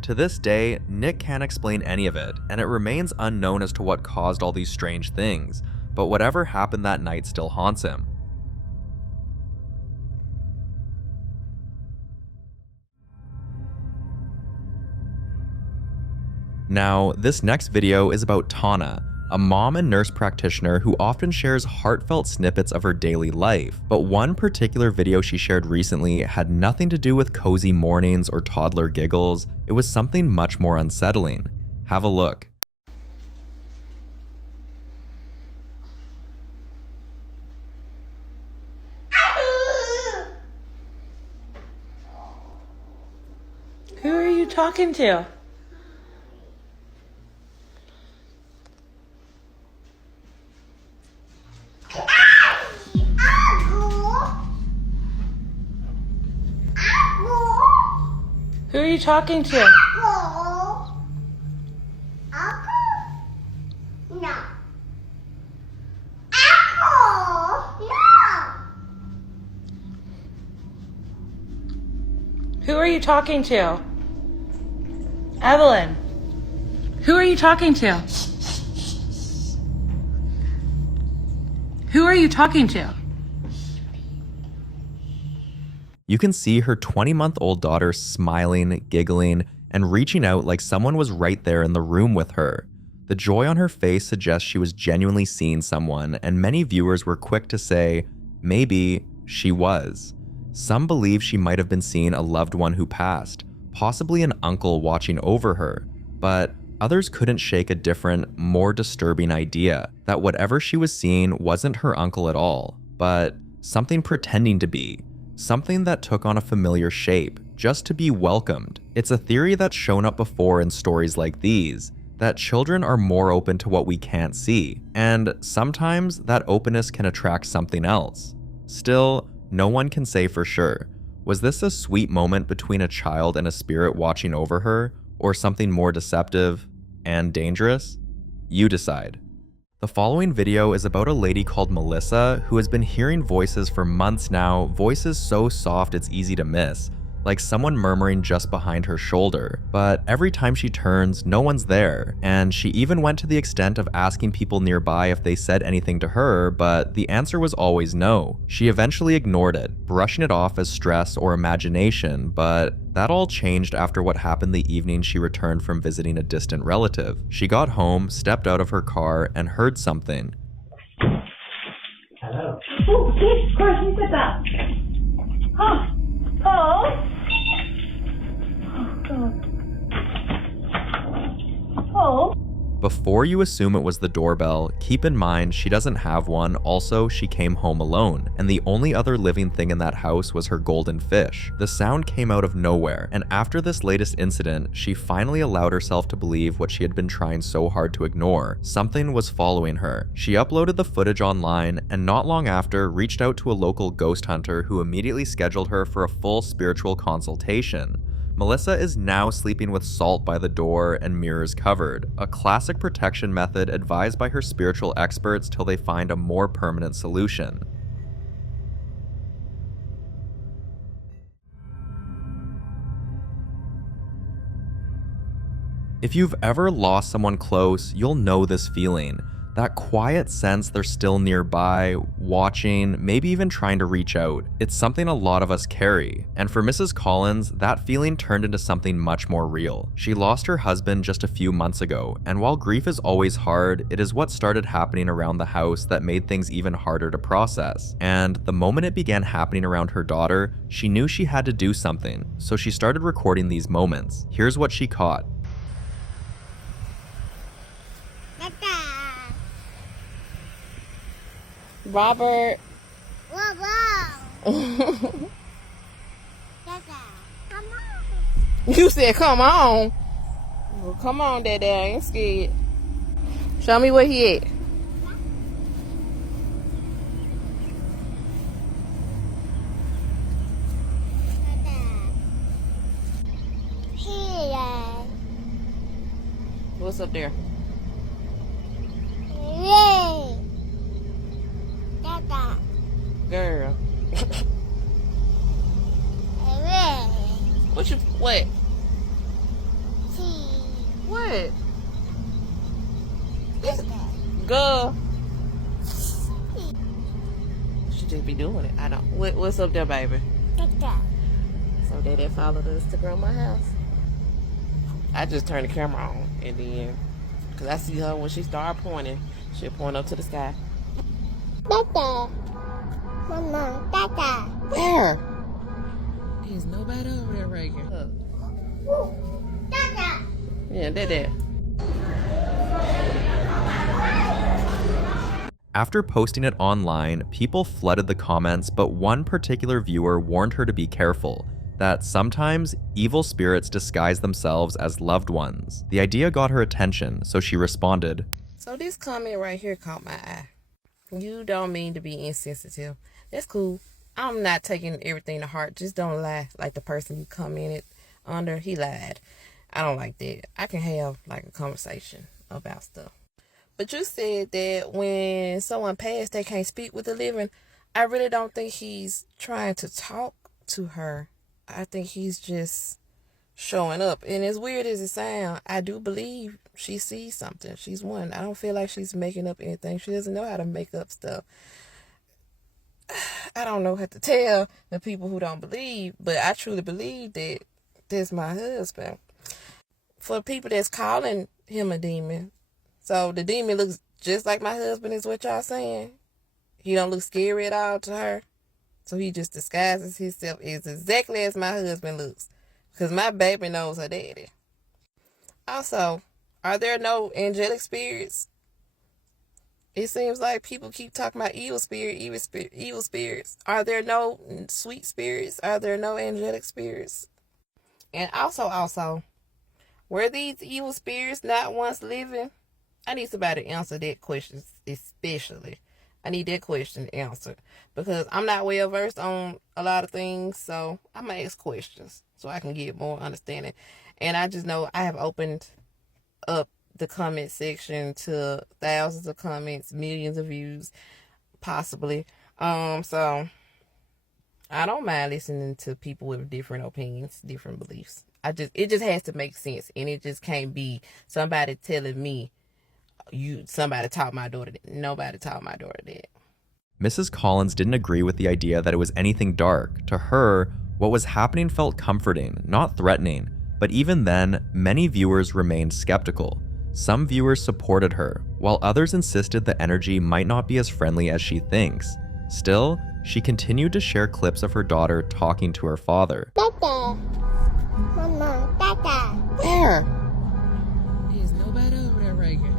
To this day, Nick can't explain any of it, and it remains unknown as to what caused all these strange things, but whatever happened that night still haunts him. Now, this next video is about Tana, a mom and nurse practitioner who often shares heartfelt snippets of her daily life, but one particular video she shared recently had nothing to do with cozy mornings or toddler giggles. It was something much more unsettling. Have a look. Who are you talking to? Who are you talking to? No. Who are you talking to? Evelyn. Who are you talking to? Who are you talking to? You can see her 20-month-old daughter smiling, giggling, and reaching out like someone was right there in the room with her. The joy on her face suggests she was genuinely seeing someone, and many viewers were quick to say, maybe she was. Some believe she might have been seeing a loved one who passed, possibly an uncle watching over her, but others couldn't shake a different, more disturbing idea that whatever she was seeing wasn't her uncle at all, but something pretending to be, something that took on a familiar shape just to be welcomed. It's a theory that's shown up before in stories like these, that children are more open to what we can't see, and sometimes that openness can attract something else. Still, no one can say for sure. Was this a sweet moment between a child and a spirit watching over her, or something more deceptive and dangerous? You decide. The following video is about a lady called Melissa who has been hearing voices for months now, voices so soft it's easy to miss, like someone murmuring just behind her shoulder. But every time she turns, no one's there, and she even went to the extent of asking people nearby if they said anything to her, but the answer was always no. She eventually ignored it, brushing it off as stress or imagination, but that all changed after what happened the evening she returned from visiting a distant relative. She got home, stepped out of her car, and heard something. Hello. Oh, yes, of course, you said that. Huh? Oh. Oh, God. Oh. Before you assume it was the doorbell, keep in mind she doesn't have one. Also, she came home alone, and the only other living thing in that house was her golden fish. The sound came out of nowhere, and after this latest incident, she finally allowed herself to believe what she had been trying so hard to ignore. Something was following her. She uploaded the footage online, and not long after, reached out to a local ghost hunter who immediately scheduled her for a full spiritual consultation. Melissa is now sleeping with salt by the door and mirrors covered, a classic protection method advised by her spiritual experts till they find a more permanent solution. If you've ever lost someone close, you'll know this feeling. That quiet sense they're still nearby, watching, maybe even trying to reach out. It's something a lot of us carry. And for Mrs. Collins, that feeling turned into something much more real. She lost her husband just a few months ago, and while grief is always hard, it is what started happening around the house that made things even harder to process. And the moment it began happening around her daughter, she knew she had to do something, so she started recording these moments. Here's what she caught. Robert. You said, come on. Well, come on, Daddy. I ain't scared. Show me where he at. What's up there? Girl. What you, what? What? Girl. She just be doing it. I don't. What's up there, baby? So Daddy followed us to Grandma's house. I just turned the camera on, and then, cause I see her when she start pointing, she'll point up to the sky. Mama, Dada. Where? There's nobody over there right here. Dada. Yeah, Dada. After posting it online, people flooded the comments, but one particular viewer warned her to be careful, that sometimes evil spirits disguise themselves as loved ones. The idea got her attention, so she responded, So this comment right here caught my eye. You don't mean to be insensitive. That's cool. I'm not taking everything to heart. Just don't lie like the person you commented under. He lied. I don't like that. I can have like a conversation about stuff. But you said that when someone passed, they can't speak with the living. I really don't think he's trying to talk to her. I think he's just showing up. And as weird as it sounds, I do believe she sees something. She's one. I don't feel like she's making up anything. She doesn't know how to make up stuff. I don't know what to tell the people who don't believe, but I truly believe that this my husband. For people that's calling him a demon, so the demon looks just like my husband is what y'all saying? He don't look scary at all to her? So he just disguises himself as exactly as my husband looks. Because my baby knows her daddy. Also, are there no angelic spirits? It seems like people keep talking about evil spirits. Are there no sweet spirits? Are there no angelic spirits? And also, were these evil spirits not once living? I need somebody to answer that question, especially. I need that question answered. Because I'm not well versed on a lot of things, so I'm going to ask questions so I can get more understanding. And I just know I have opened up the comment section to thousands of comments, millions of views, possibly. So I don't mind listening to people with different opinions, different beliefs. It just has to make sense, and it just can't be somebody telling me somebody taught my daughter that. Nobody taught my daughter that. Mrs. Collins didn't agree with the idea that it was anything dark. To her, what was happening felt comforting, not threatening. But even then, many viewers remained skeptical. Some viewers supported her, while others insisted the energy might not be as friendly as she thinks. Still, she continued to share clips of her daughter talking to her father. Dada. Mama, Dada. Where? There's nobody over there right here.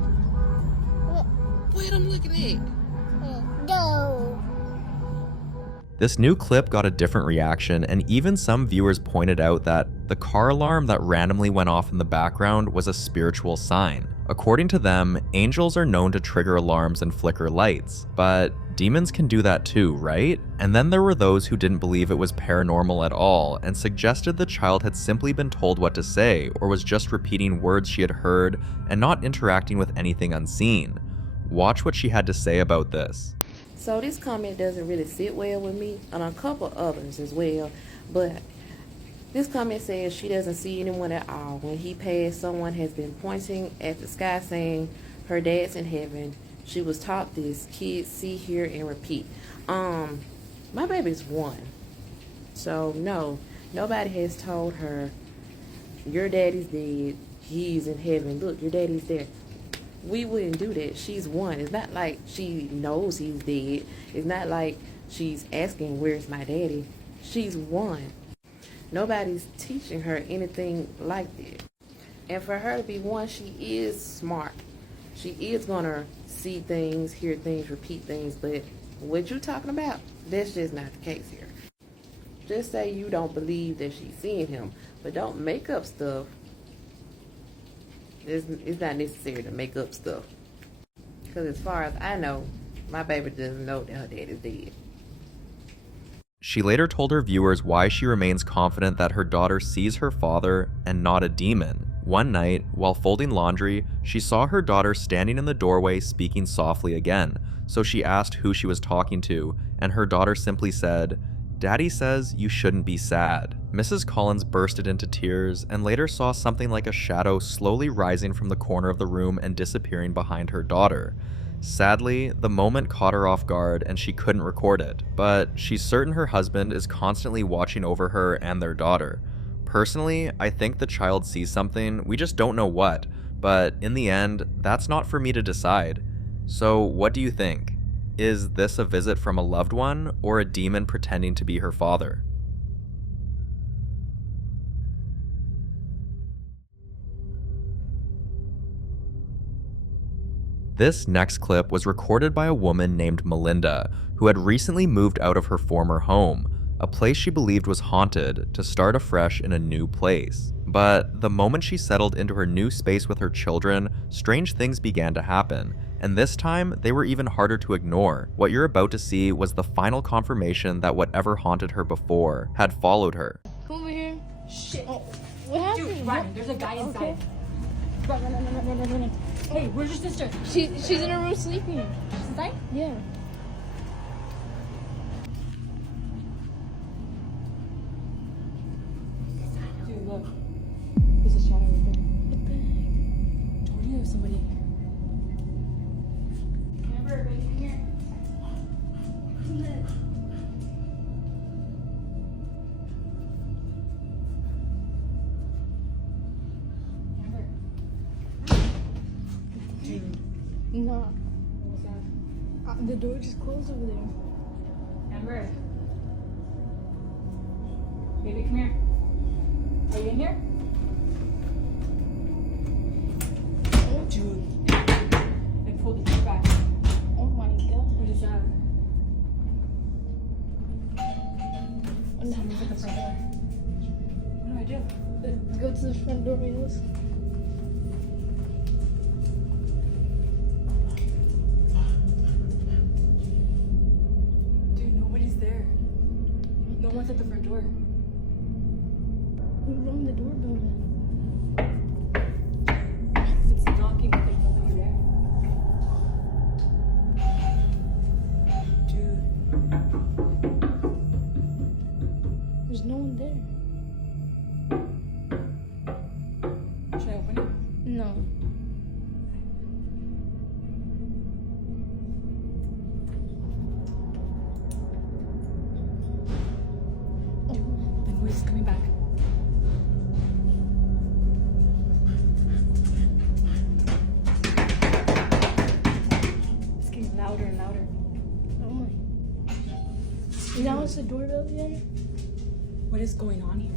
What I'm looking at? No. This new clip got a different reaction, and even some viewers pointed out that the car alarm that randomly went off in the background was a spiritual sign. According to them, angels are known to trigger alarms and flicker lights, but demons can do that too, right? And then there were those who didn't believe it was paranormal at all and suggested the child had simply been told what to say or was just repeating words she had heard and not interacting with anything unseen. Watch what she had to say about this. So this comment doesn't really sit well with me, and a couple others as well, but this comment says she doesn't see anyone at all. When he passed, someone has been pointing at the sky saying her dad's in heaven. She was taught this. Kids see, hear, and repeat. My baby's 1. So no, nobody has told her your daddy's dead, he's in heaven. Look, your daddy's there. We wouldn't do that. She's 1. It's not like she knows he's dead. It's not like she's asking, where's my daddy? She's 1. Nobody's teaching her anything like that. And for her to be 1, she is smart. She is going to see things, hear things, repeat things. But what you talking about, that's just not the case here. Just say you don't believe that she's seeing him. But don't make up stuff. It's not necessary to make up stuff. Because as far as I know, my baby doesn't know that her dad is dead. She later told her viewers why she remains confident that her daughter sees her father and not a demon. One night, while folding laundry, she saw her daughter standing in the doorway speaking softly again, so she asked who she was talking to, and her daughter simply said, "Daddy says you shouldn't be sad." Mrs. Collins bursted into tears and later saw something like a shadow slowly rising from the corner of the room and disappearing behind her daughter. Sadly, the moment caught her off guard and she couldn't record it, but she's certain her husband is constantly watching over her and their daughter. Personally, I think the child sees something, we just don't know what, but in the end, that's not for me to decide. So what do you think? Is this a visit from a loved one or a demon pretending to be her father? This next clip was recorded by a woman named Melinda, who had recently moved out of her former home, a place she believed was haunted, to start afresh in a new place. But the moment she settled into her new space with her children, strange things began to happen, and this time they were even harder to ignore. What you're about to see was the final confirmation that whatever haunted her before had followed her. Come over here. Shit. Oh, what happened? Dude, run. There's a guy inside. Okay. Run. Hey, where's your sister? She's in her room sleeping. She's inside? Yeah. Dude, look. There's a shadow right there. What the heck? Told you there's somebody in here. Remember, right in here. The door just closed over there. Amber. Baby, come here. Are you in here? Oh, dude. I pulled the door back. Oh my god. What is that? Someone's at the front door. What do I do? Go to the front door, Milos. Dude, nobody's there. No one's at the front door. Who rang the doorbell It's knocking, but there's nobody there. Dude. There's no one there. Should I open it? No. The noise is coming back. It's getting louder and louder. Oh my. Now it's the doorbell again? What is going on here?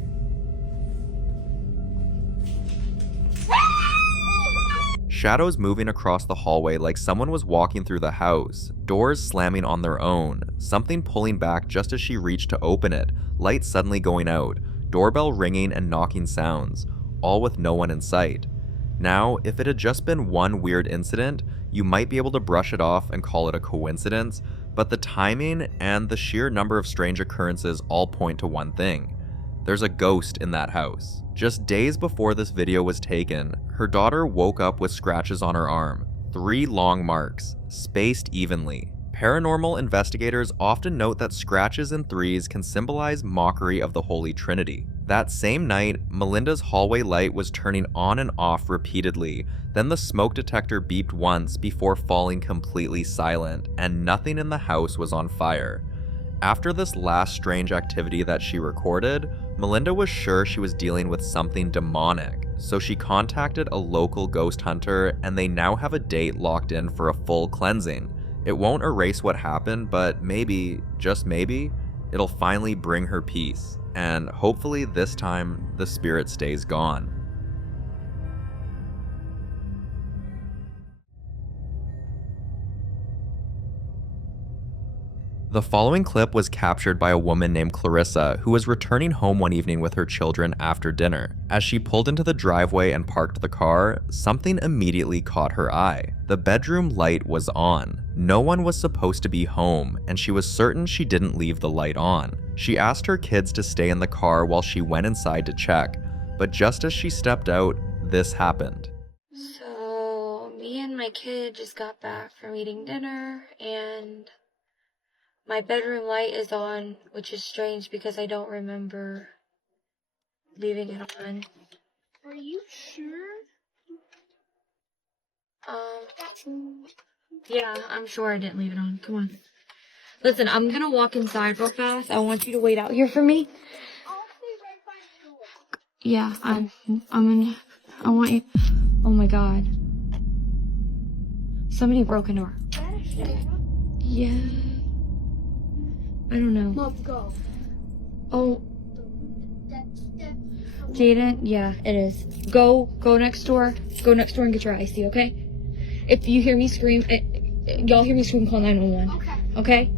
Shadows moving across the hallway like someone was walking through the house, doors slamming on their own, something pulling back just as she reached to open it, lights suddenly going out, doorbell ringing and knocking sounds, all with no one in sight. Now, if it had just been one weird incident, you might be able to brush it off and call it a coincidence, but the timing and the sheer number of strange occurrences all point to one thing. There's a ghost in that house. Just days before this video was taken, her daughter woke up with scratches on her arm, 3 long marks, spaced evenly. Paranormal investigators often note that scratches in threes can symbolize mockery of the Holy Trinity. That same night, Melinda's hallway light was turning on and off repeatedly, then the smoke detector beeped once before falling completely silent, and nothing in the house was on fire. After this last strange activity that she recorded, Melinda was sure she was dealing with something demonic, so she contacted a local ghost hunter and they now have a date locked in for a full cleansing. It won't erase what happened, but maybe, just maybe, it'll finally bring her peace, and hopefully this time the spirit stays gone. The following clip was captured by a woman named Clarissa who was returning home one evening with her children after dinner. As she pulled into the driveway and parked the car, something immediately caught her eye. The bedroom light was on. No one was supposed to be home, and she was certain she didn't leave the light on. She asked her kids to stay in the car while she went inside to check, but just as she stepped out, this happened. So, me and my kid just got back from eating dinner, and my bedroom light is on, which is strange because I don't remember leaving it on. Are you sure? Yeah, I'm sure I didn't leave it on. Come on. Listen, I'm gonna walk inside real fast. I want you to wait out here for me. Yeah, I want you. Oh my god. Somebody broke into our. Yeah. I don't know. Let's go. Oh. Jaden, yeah, it is. Go next door. Go next door and get your icy, okay? If you hear me scream, y'all hear me scream, call 911. Okay?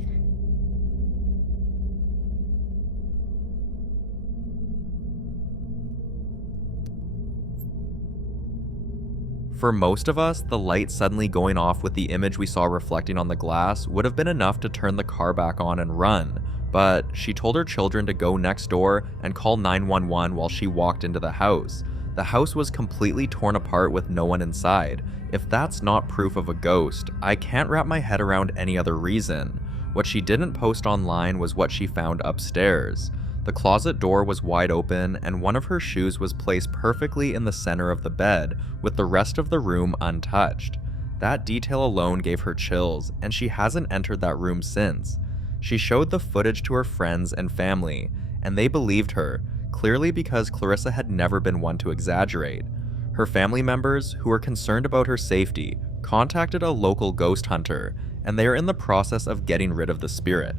For most of us, the light suddenly going off with the image we saw reflecting on the glass would have been enough to turn the car back on and run, but she told her children to go next door and call 911 while she walked into the house. The house was completely torn apart with no one inside. If that's not proof of a ghost, I can't wrap my head around any other reason. What she didn't post online was what she found upstairs. The closet door was wide open and one of her shoes was placed perfectly in the center of the bed, with the rest of the room untouched. That detail alone gave her chills, and she hasn't entered that room since. She showed the footage to her friends and family, and they believed her, clearly because Clarissa had never been one to exaggerate. Her family members, who were concerned about her safety, contacted a local ghost hunter, and they are in the process of getting rid of the spirit.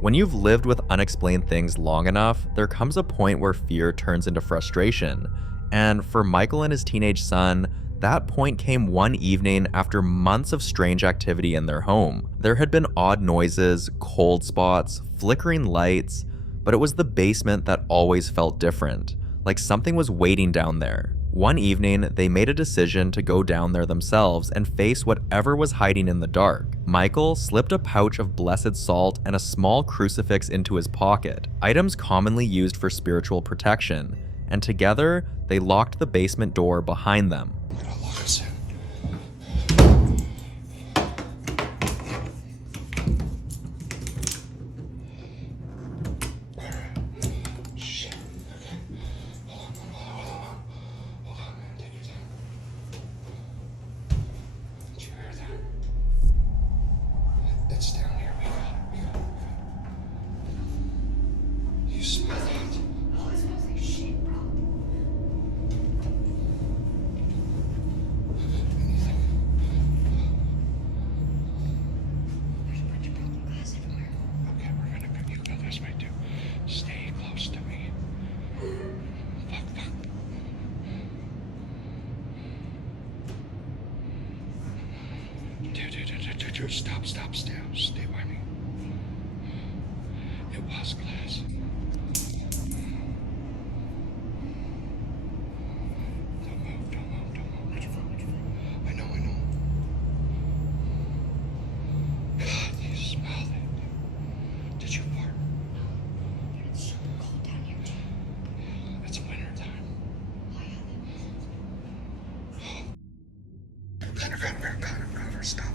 When you've lived with unexplained things long enough, there comes a point where fear turns into frustration. And for Michael and his teenage son, that point came one evening after months of strange activity in their home. There had been odd noises, cold spots, flickering lights, but it was the basement that always felt different, like something was waiting down there. One evening, they made a decision to go down there themselves and face whatever was hiding in the dark. Michael slipped a pouch of blessed salt and a small crucifix into his pocket, items commonly used for spiritual protection, and together, they locked the basement door behind them. I'm gonna lock us in. Shit. Okay. Hold on. Take your time. Did you hear that? It's down here. We got it. You smell that? Oh, it smells like shit, bro. Okay, we're gonna go. You go this way too. Stay close to me. Fuck. Dude, stop, stay by me. It was glass. Don't move. What'd you find? I know. God, you smell that. Did you fart? It's so cold down here, too. It's winter time. Connor, stop.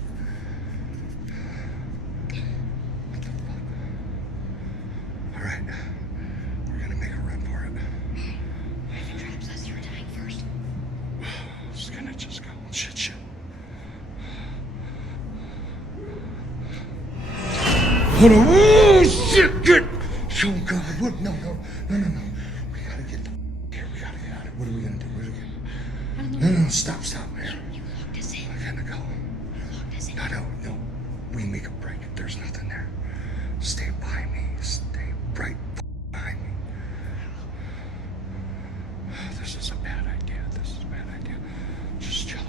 What the fuck? Alright. We're gonna make a run for it. If it traps us, you're dying first. It's gonna just go. Shit. Hold on. Oh, shit, good. Oh, God. What? No. We gotta get the here. We gotta get out of it. What are we gonna do? No, stop, man. You locked us in. I gotta go. No. We make a break. There's nothing there. Stay by me. Stay right behind me. This is a bad idea. Just chill out.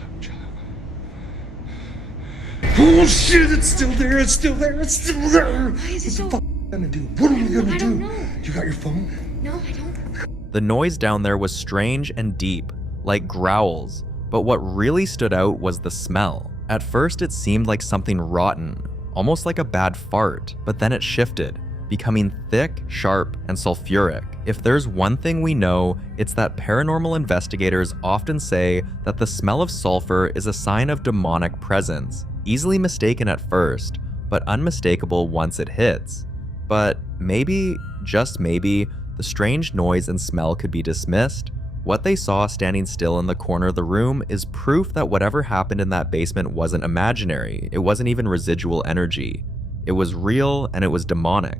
Oh shit, it's still there. Why is it so... What are we gonna do? What are we gonna do? I don't know. You got your phone? No, I don't. The noise down there was strange and deep, like growls, but what really stood out was the smell. At first it seemed like something rotten, almost like a bad fart, but then it shifted, becoming thick, sharp, and sulfuric. If there's one thing we know, it's that paranormal investigators often say that the smell of sulfur is a sign of demonic presence, easily mistaken at first, but unmistakable once it hits. But maybe, just maybe, the strange noise and smell could be dismissed. What they saw standing still in the corner of the room is proof that whatever happened in that basement wasn't imaginary. It wasn't even residual energy. It was real and it was demonic.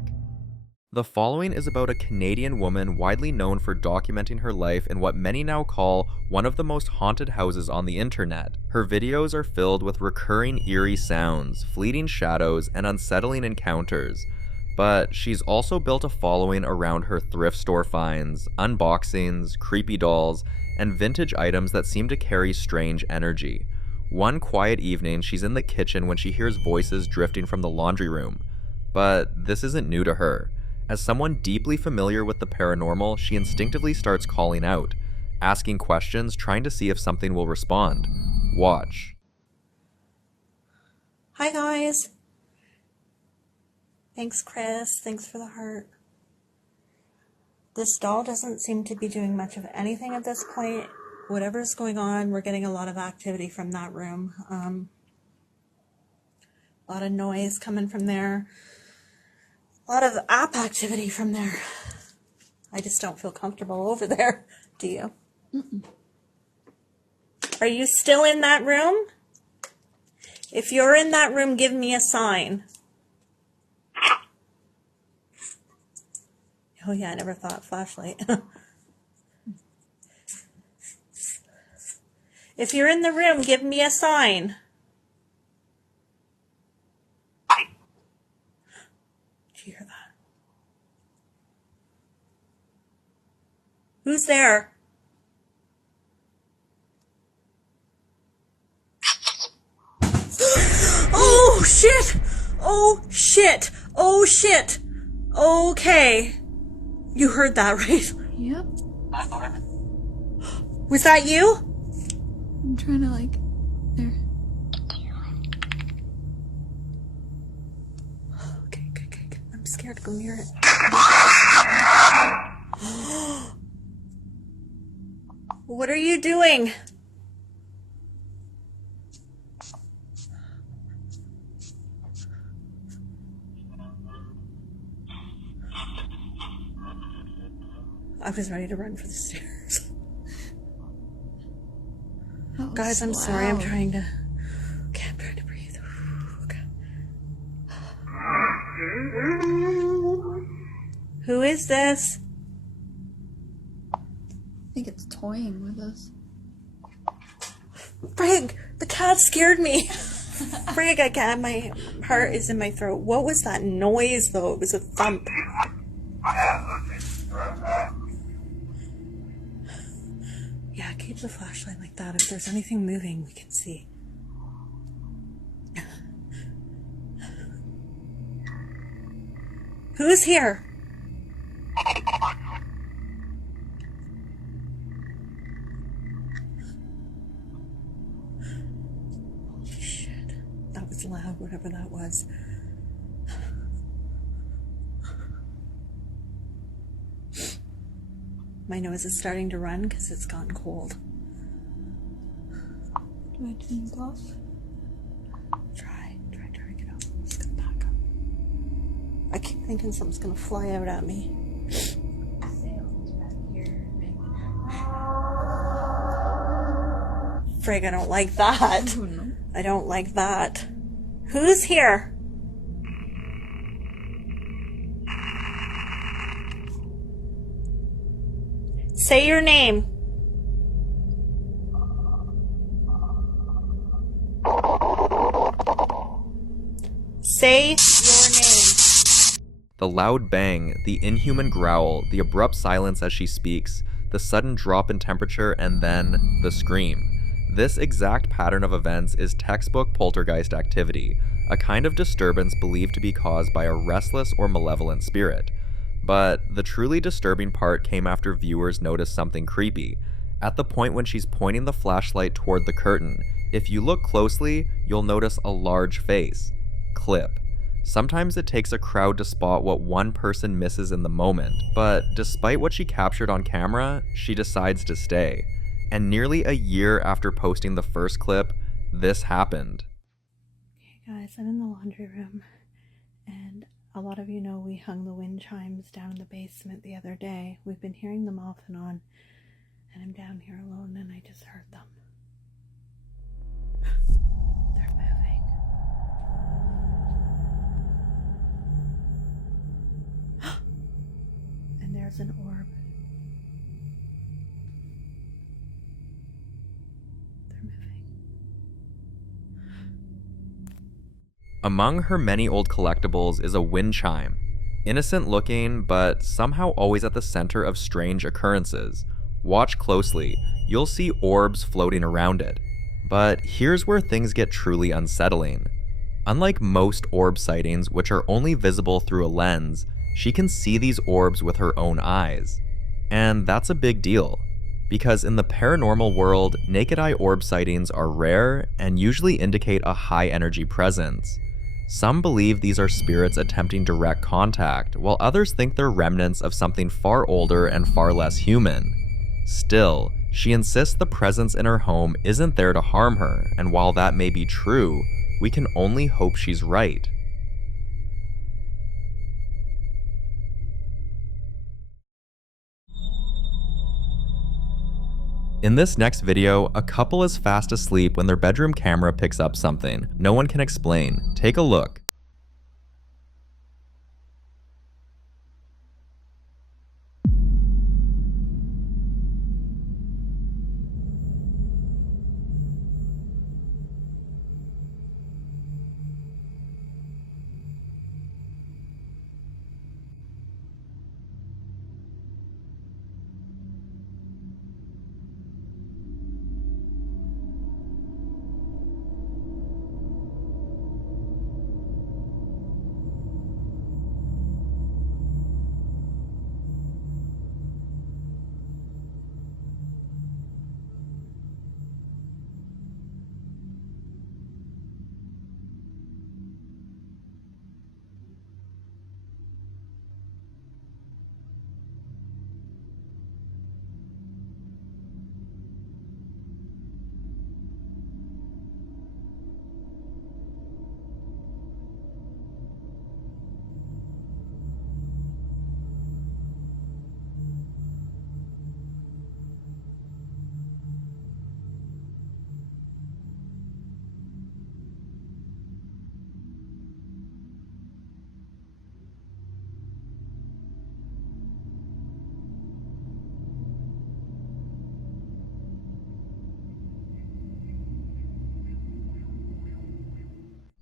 The following is about a Canadian woman widely known for documenting her life in what many now call one of the most haunted houses on the internet. Her videos are filled with recurring eerie sounds, fleeting shadows, and unsettling encounters. But she's also built a following around her thrift store finds, unboxings, creepy dolls, and vintage items that seem to carry strange energy. One quiet evening, she's in the kitchen when she hears voices drifting from the laundry room. But this isn't new to her. As someone deeply familiar with the paranormal, she instinctively starts calling out, asking questions, trying to see if something will respond. Watch. Hi guys. Thanks, Chris. Thanks for the heart. This doll doesn't seem to be doing much of anything at this point. Whatever's going on, we're getting a lot of activity from that room. A lot of noise coming from there. A lot of app activity from there. I just don't feel comfortable over there. Do you? Mm-mm. Are you still in that room? If you're in that room, give me a sign. Oh yeah, I never thought flashlight. If you're in the room, give me a sign. Did you hear that? Who's there? Oh, shit! Oh, shit! Oh, shit! Okay. You heard that, right? Yep. Was that you? I'm trying to, like, there. Okay. I'm scared to go near it. What are you doing? I was ready to run for the stairs. Guys, I'm sorry. I'm trying to... Okay, I'm trying to breathe. Okay. Who is this? I think it's toying with us. Frig! The cat scared me! Frig, I can't. My heart is in my throat. What was that noise, though? It was a thump. Yeah, keep the flashlight like that. If there's anything moving, we can see. Who's here? Holy shit. That was loud, whatever that was. My nose is starting to run because it's gotten cold. Do I turn it off? Try to get out. I'm just gonna back up. I keep thinking something's gonna fly out at me. Frig, I don't like that. Oh, no. I don't like that. Who's here? Say your name. Say your name. The loud bang, the inhuman growl, the abrupt silence as she speaks, the sudden drop in temperature, and then the scream. This exact pattern of events is textbook poltergeist activity, a kind of disturbance believed to be caused by a restless or malevolent spirit. But the truly disturbing part came after viewers noticed something creepy. At the point when she's pointing the flashlight toward the curtain, if you look closely, you'll notice a large face. Clip. Sometimes it takes a crowd to spot what one person misses in the moment, but despite what she captured on camera, she decides to stay. And nearly a year after posting the first clip, this happened. Okay guys, I'm in the laundry room, and a lot of you know we hung the wind chimes down in the basement the other day. We've been hearing them off and on, and I'm down here alone and I just heard them. They're moving. And there's an orb. They're moving. Among her many old collectibles is a wind chime. Innocent looking, but somehow always at the center of strange occurrences. Watch closely, you'll see orbs floating around it. But here's where things get truly unsettling. Unlike most orb sightings, which are only visible through a lens, she can see these orbs with her own eyes. And that's a big deal, because in the paranormal world, naked eye orb sightings are rare and usually indicate a high energy presence. Some believe these are spirits attempting direct contact, while others think they're remnants of something far older and far less human. Still, she insists the presence in her home isn't there to harm her, and while that may be true, we can only hope she's right. In this next video, a couple is fast asleep when their bedroom camera picks up something no one can explain. Take a look.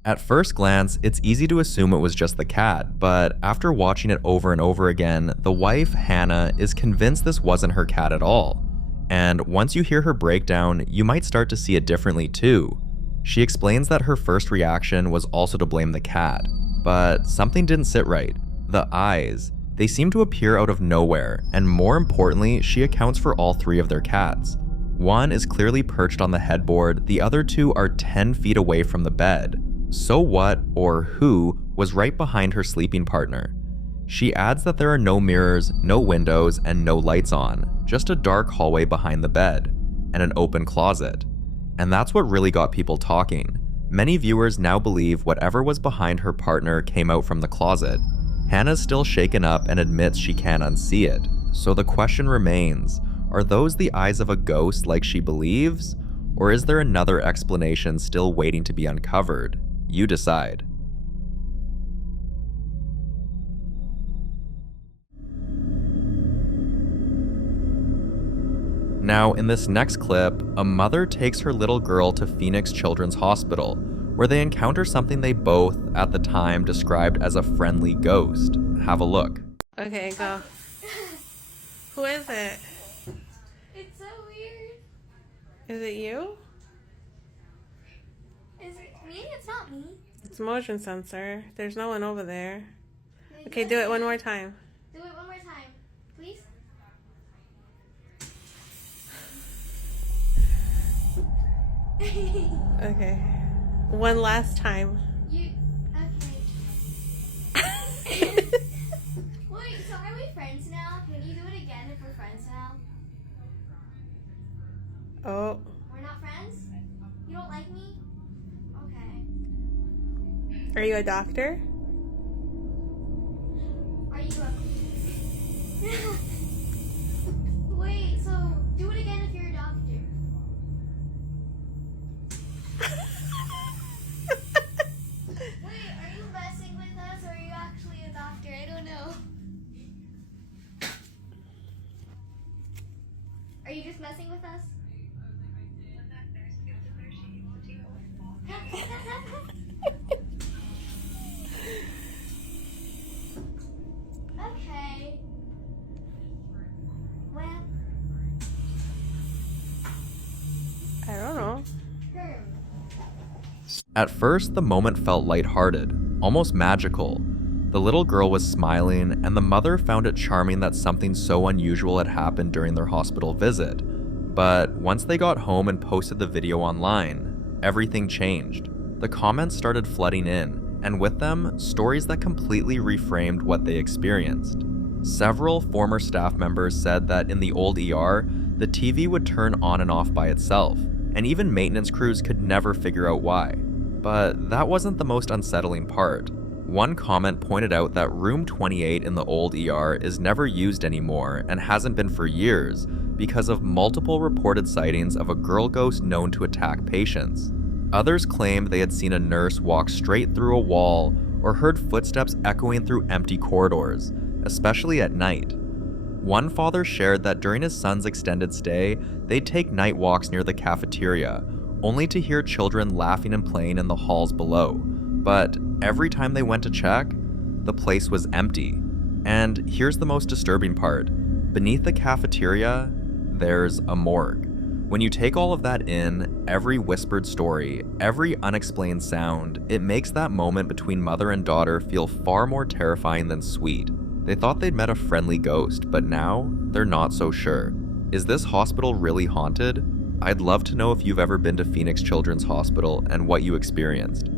At first glance, it's easy to assume it was just the cat, but after watching it over and over again, the wife, Hannah, is convinced this wasn't her cat at all. And once you hear her breakdown, you might start to see it differently too. She explains that her first reaction was also to blame the cat, but something didn't sit right. The eyes. They seem to appear out of nowhere, and more importantly, she accounts for all 3 of their cats. One is clearly perched on the headboard, the other 2 are 10 feet away from the bed. So what, or who, was right behind her sleeping partner? She adds that there are no mirrors, no windows, and no lights on, just a dark hallway behind the bed, and an open closet. And that's what really got people talking. Many viewers now believe whatever was behind her partner came out from the closet. Hannah's still shaken up and admits she can't unsee it. So the question remains, are those the eyes of a ghost like she believes? Or is there another explanation still waiting to be uncovered? You decide. Now, in this next clip, a mother takes her little girl to Phoenix Children's Hospital, where they encounter something they both, at the time, described as a friendly ghost. Have a look. Okay, go. Who is it? It's so weird. Is it you? Is it me? It's not me. It's motion sensor. There's no one over there. Okay, do it one more time. Do it one more time, please. Okay. One last time. Okay. Wait, so are we friends now? Can you do it again if we're friends now? Oh. We're not friends? You don't like me? Okay. Are you a doctor? Are you a... Wait, so do it again if you're a doctor. Wait, are you messing with us or are you actually a doctor? I don't know. Are you just messing with us? Okay. Well. I don't know. At first, the moment felt lighthearted, almost magical. The little girl was smiling, and the mother found it charming that something so unusual had happened during their hospital visit. But once they got home and posted the video online, everything changed. The comments started flooding in, and with them, stories that completely reframed what they experienced. Several former staff members said that in the old ER, the TV would turn on and off by itself, and even maintenance crews could never figure out why. But that wasn't the most unsettling part. One comment pointed out that room 28 in the old ER is never used anymore and hasn't been for years because of multiple reported sightings of a girl ghost known to attack patients. Others claimed they had seen a nurse walk straight through a wall or heard footsteps echoing through empty corridors, especially at night. One father shared that during his son's extended stay, they'd take night walks near the cafeteria, only to hear children laughing and playing in the halls below. But every time they went to check, the place was empty. And here's the most disturbing part. Beneath the cafeteria, there's a morgue. When you take all of that in, every whispered story, every unexplained sound, it makes that moment between mother and daughter feel far more terrifying than sweet. They thought they'd met a friendly ghost, but now they're not so sure. Is this hospital really haunted? I'd love to know if you've ever been to Phoenix Children's Hospital and what you experienced.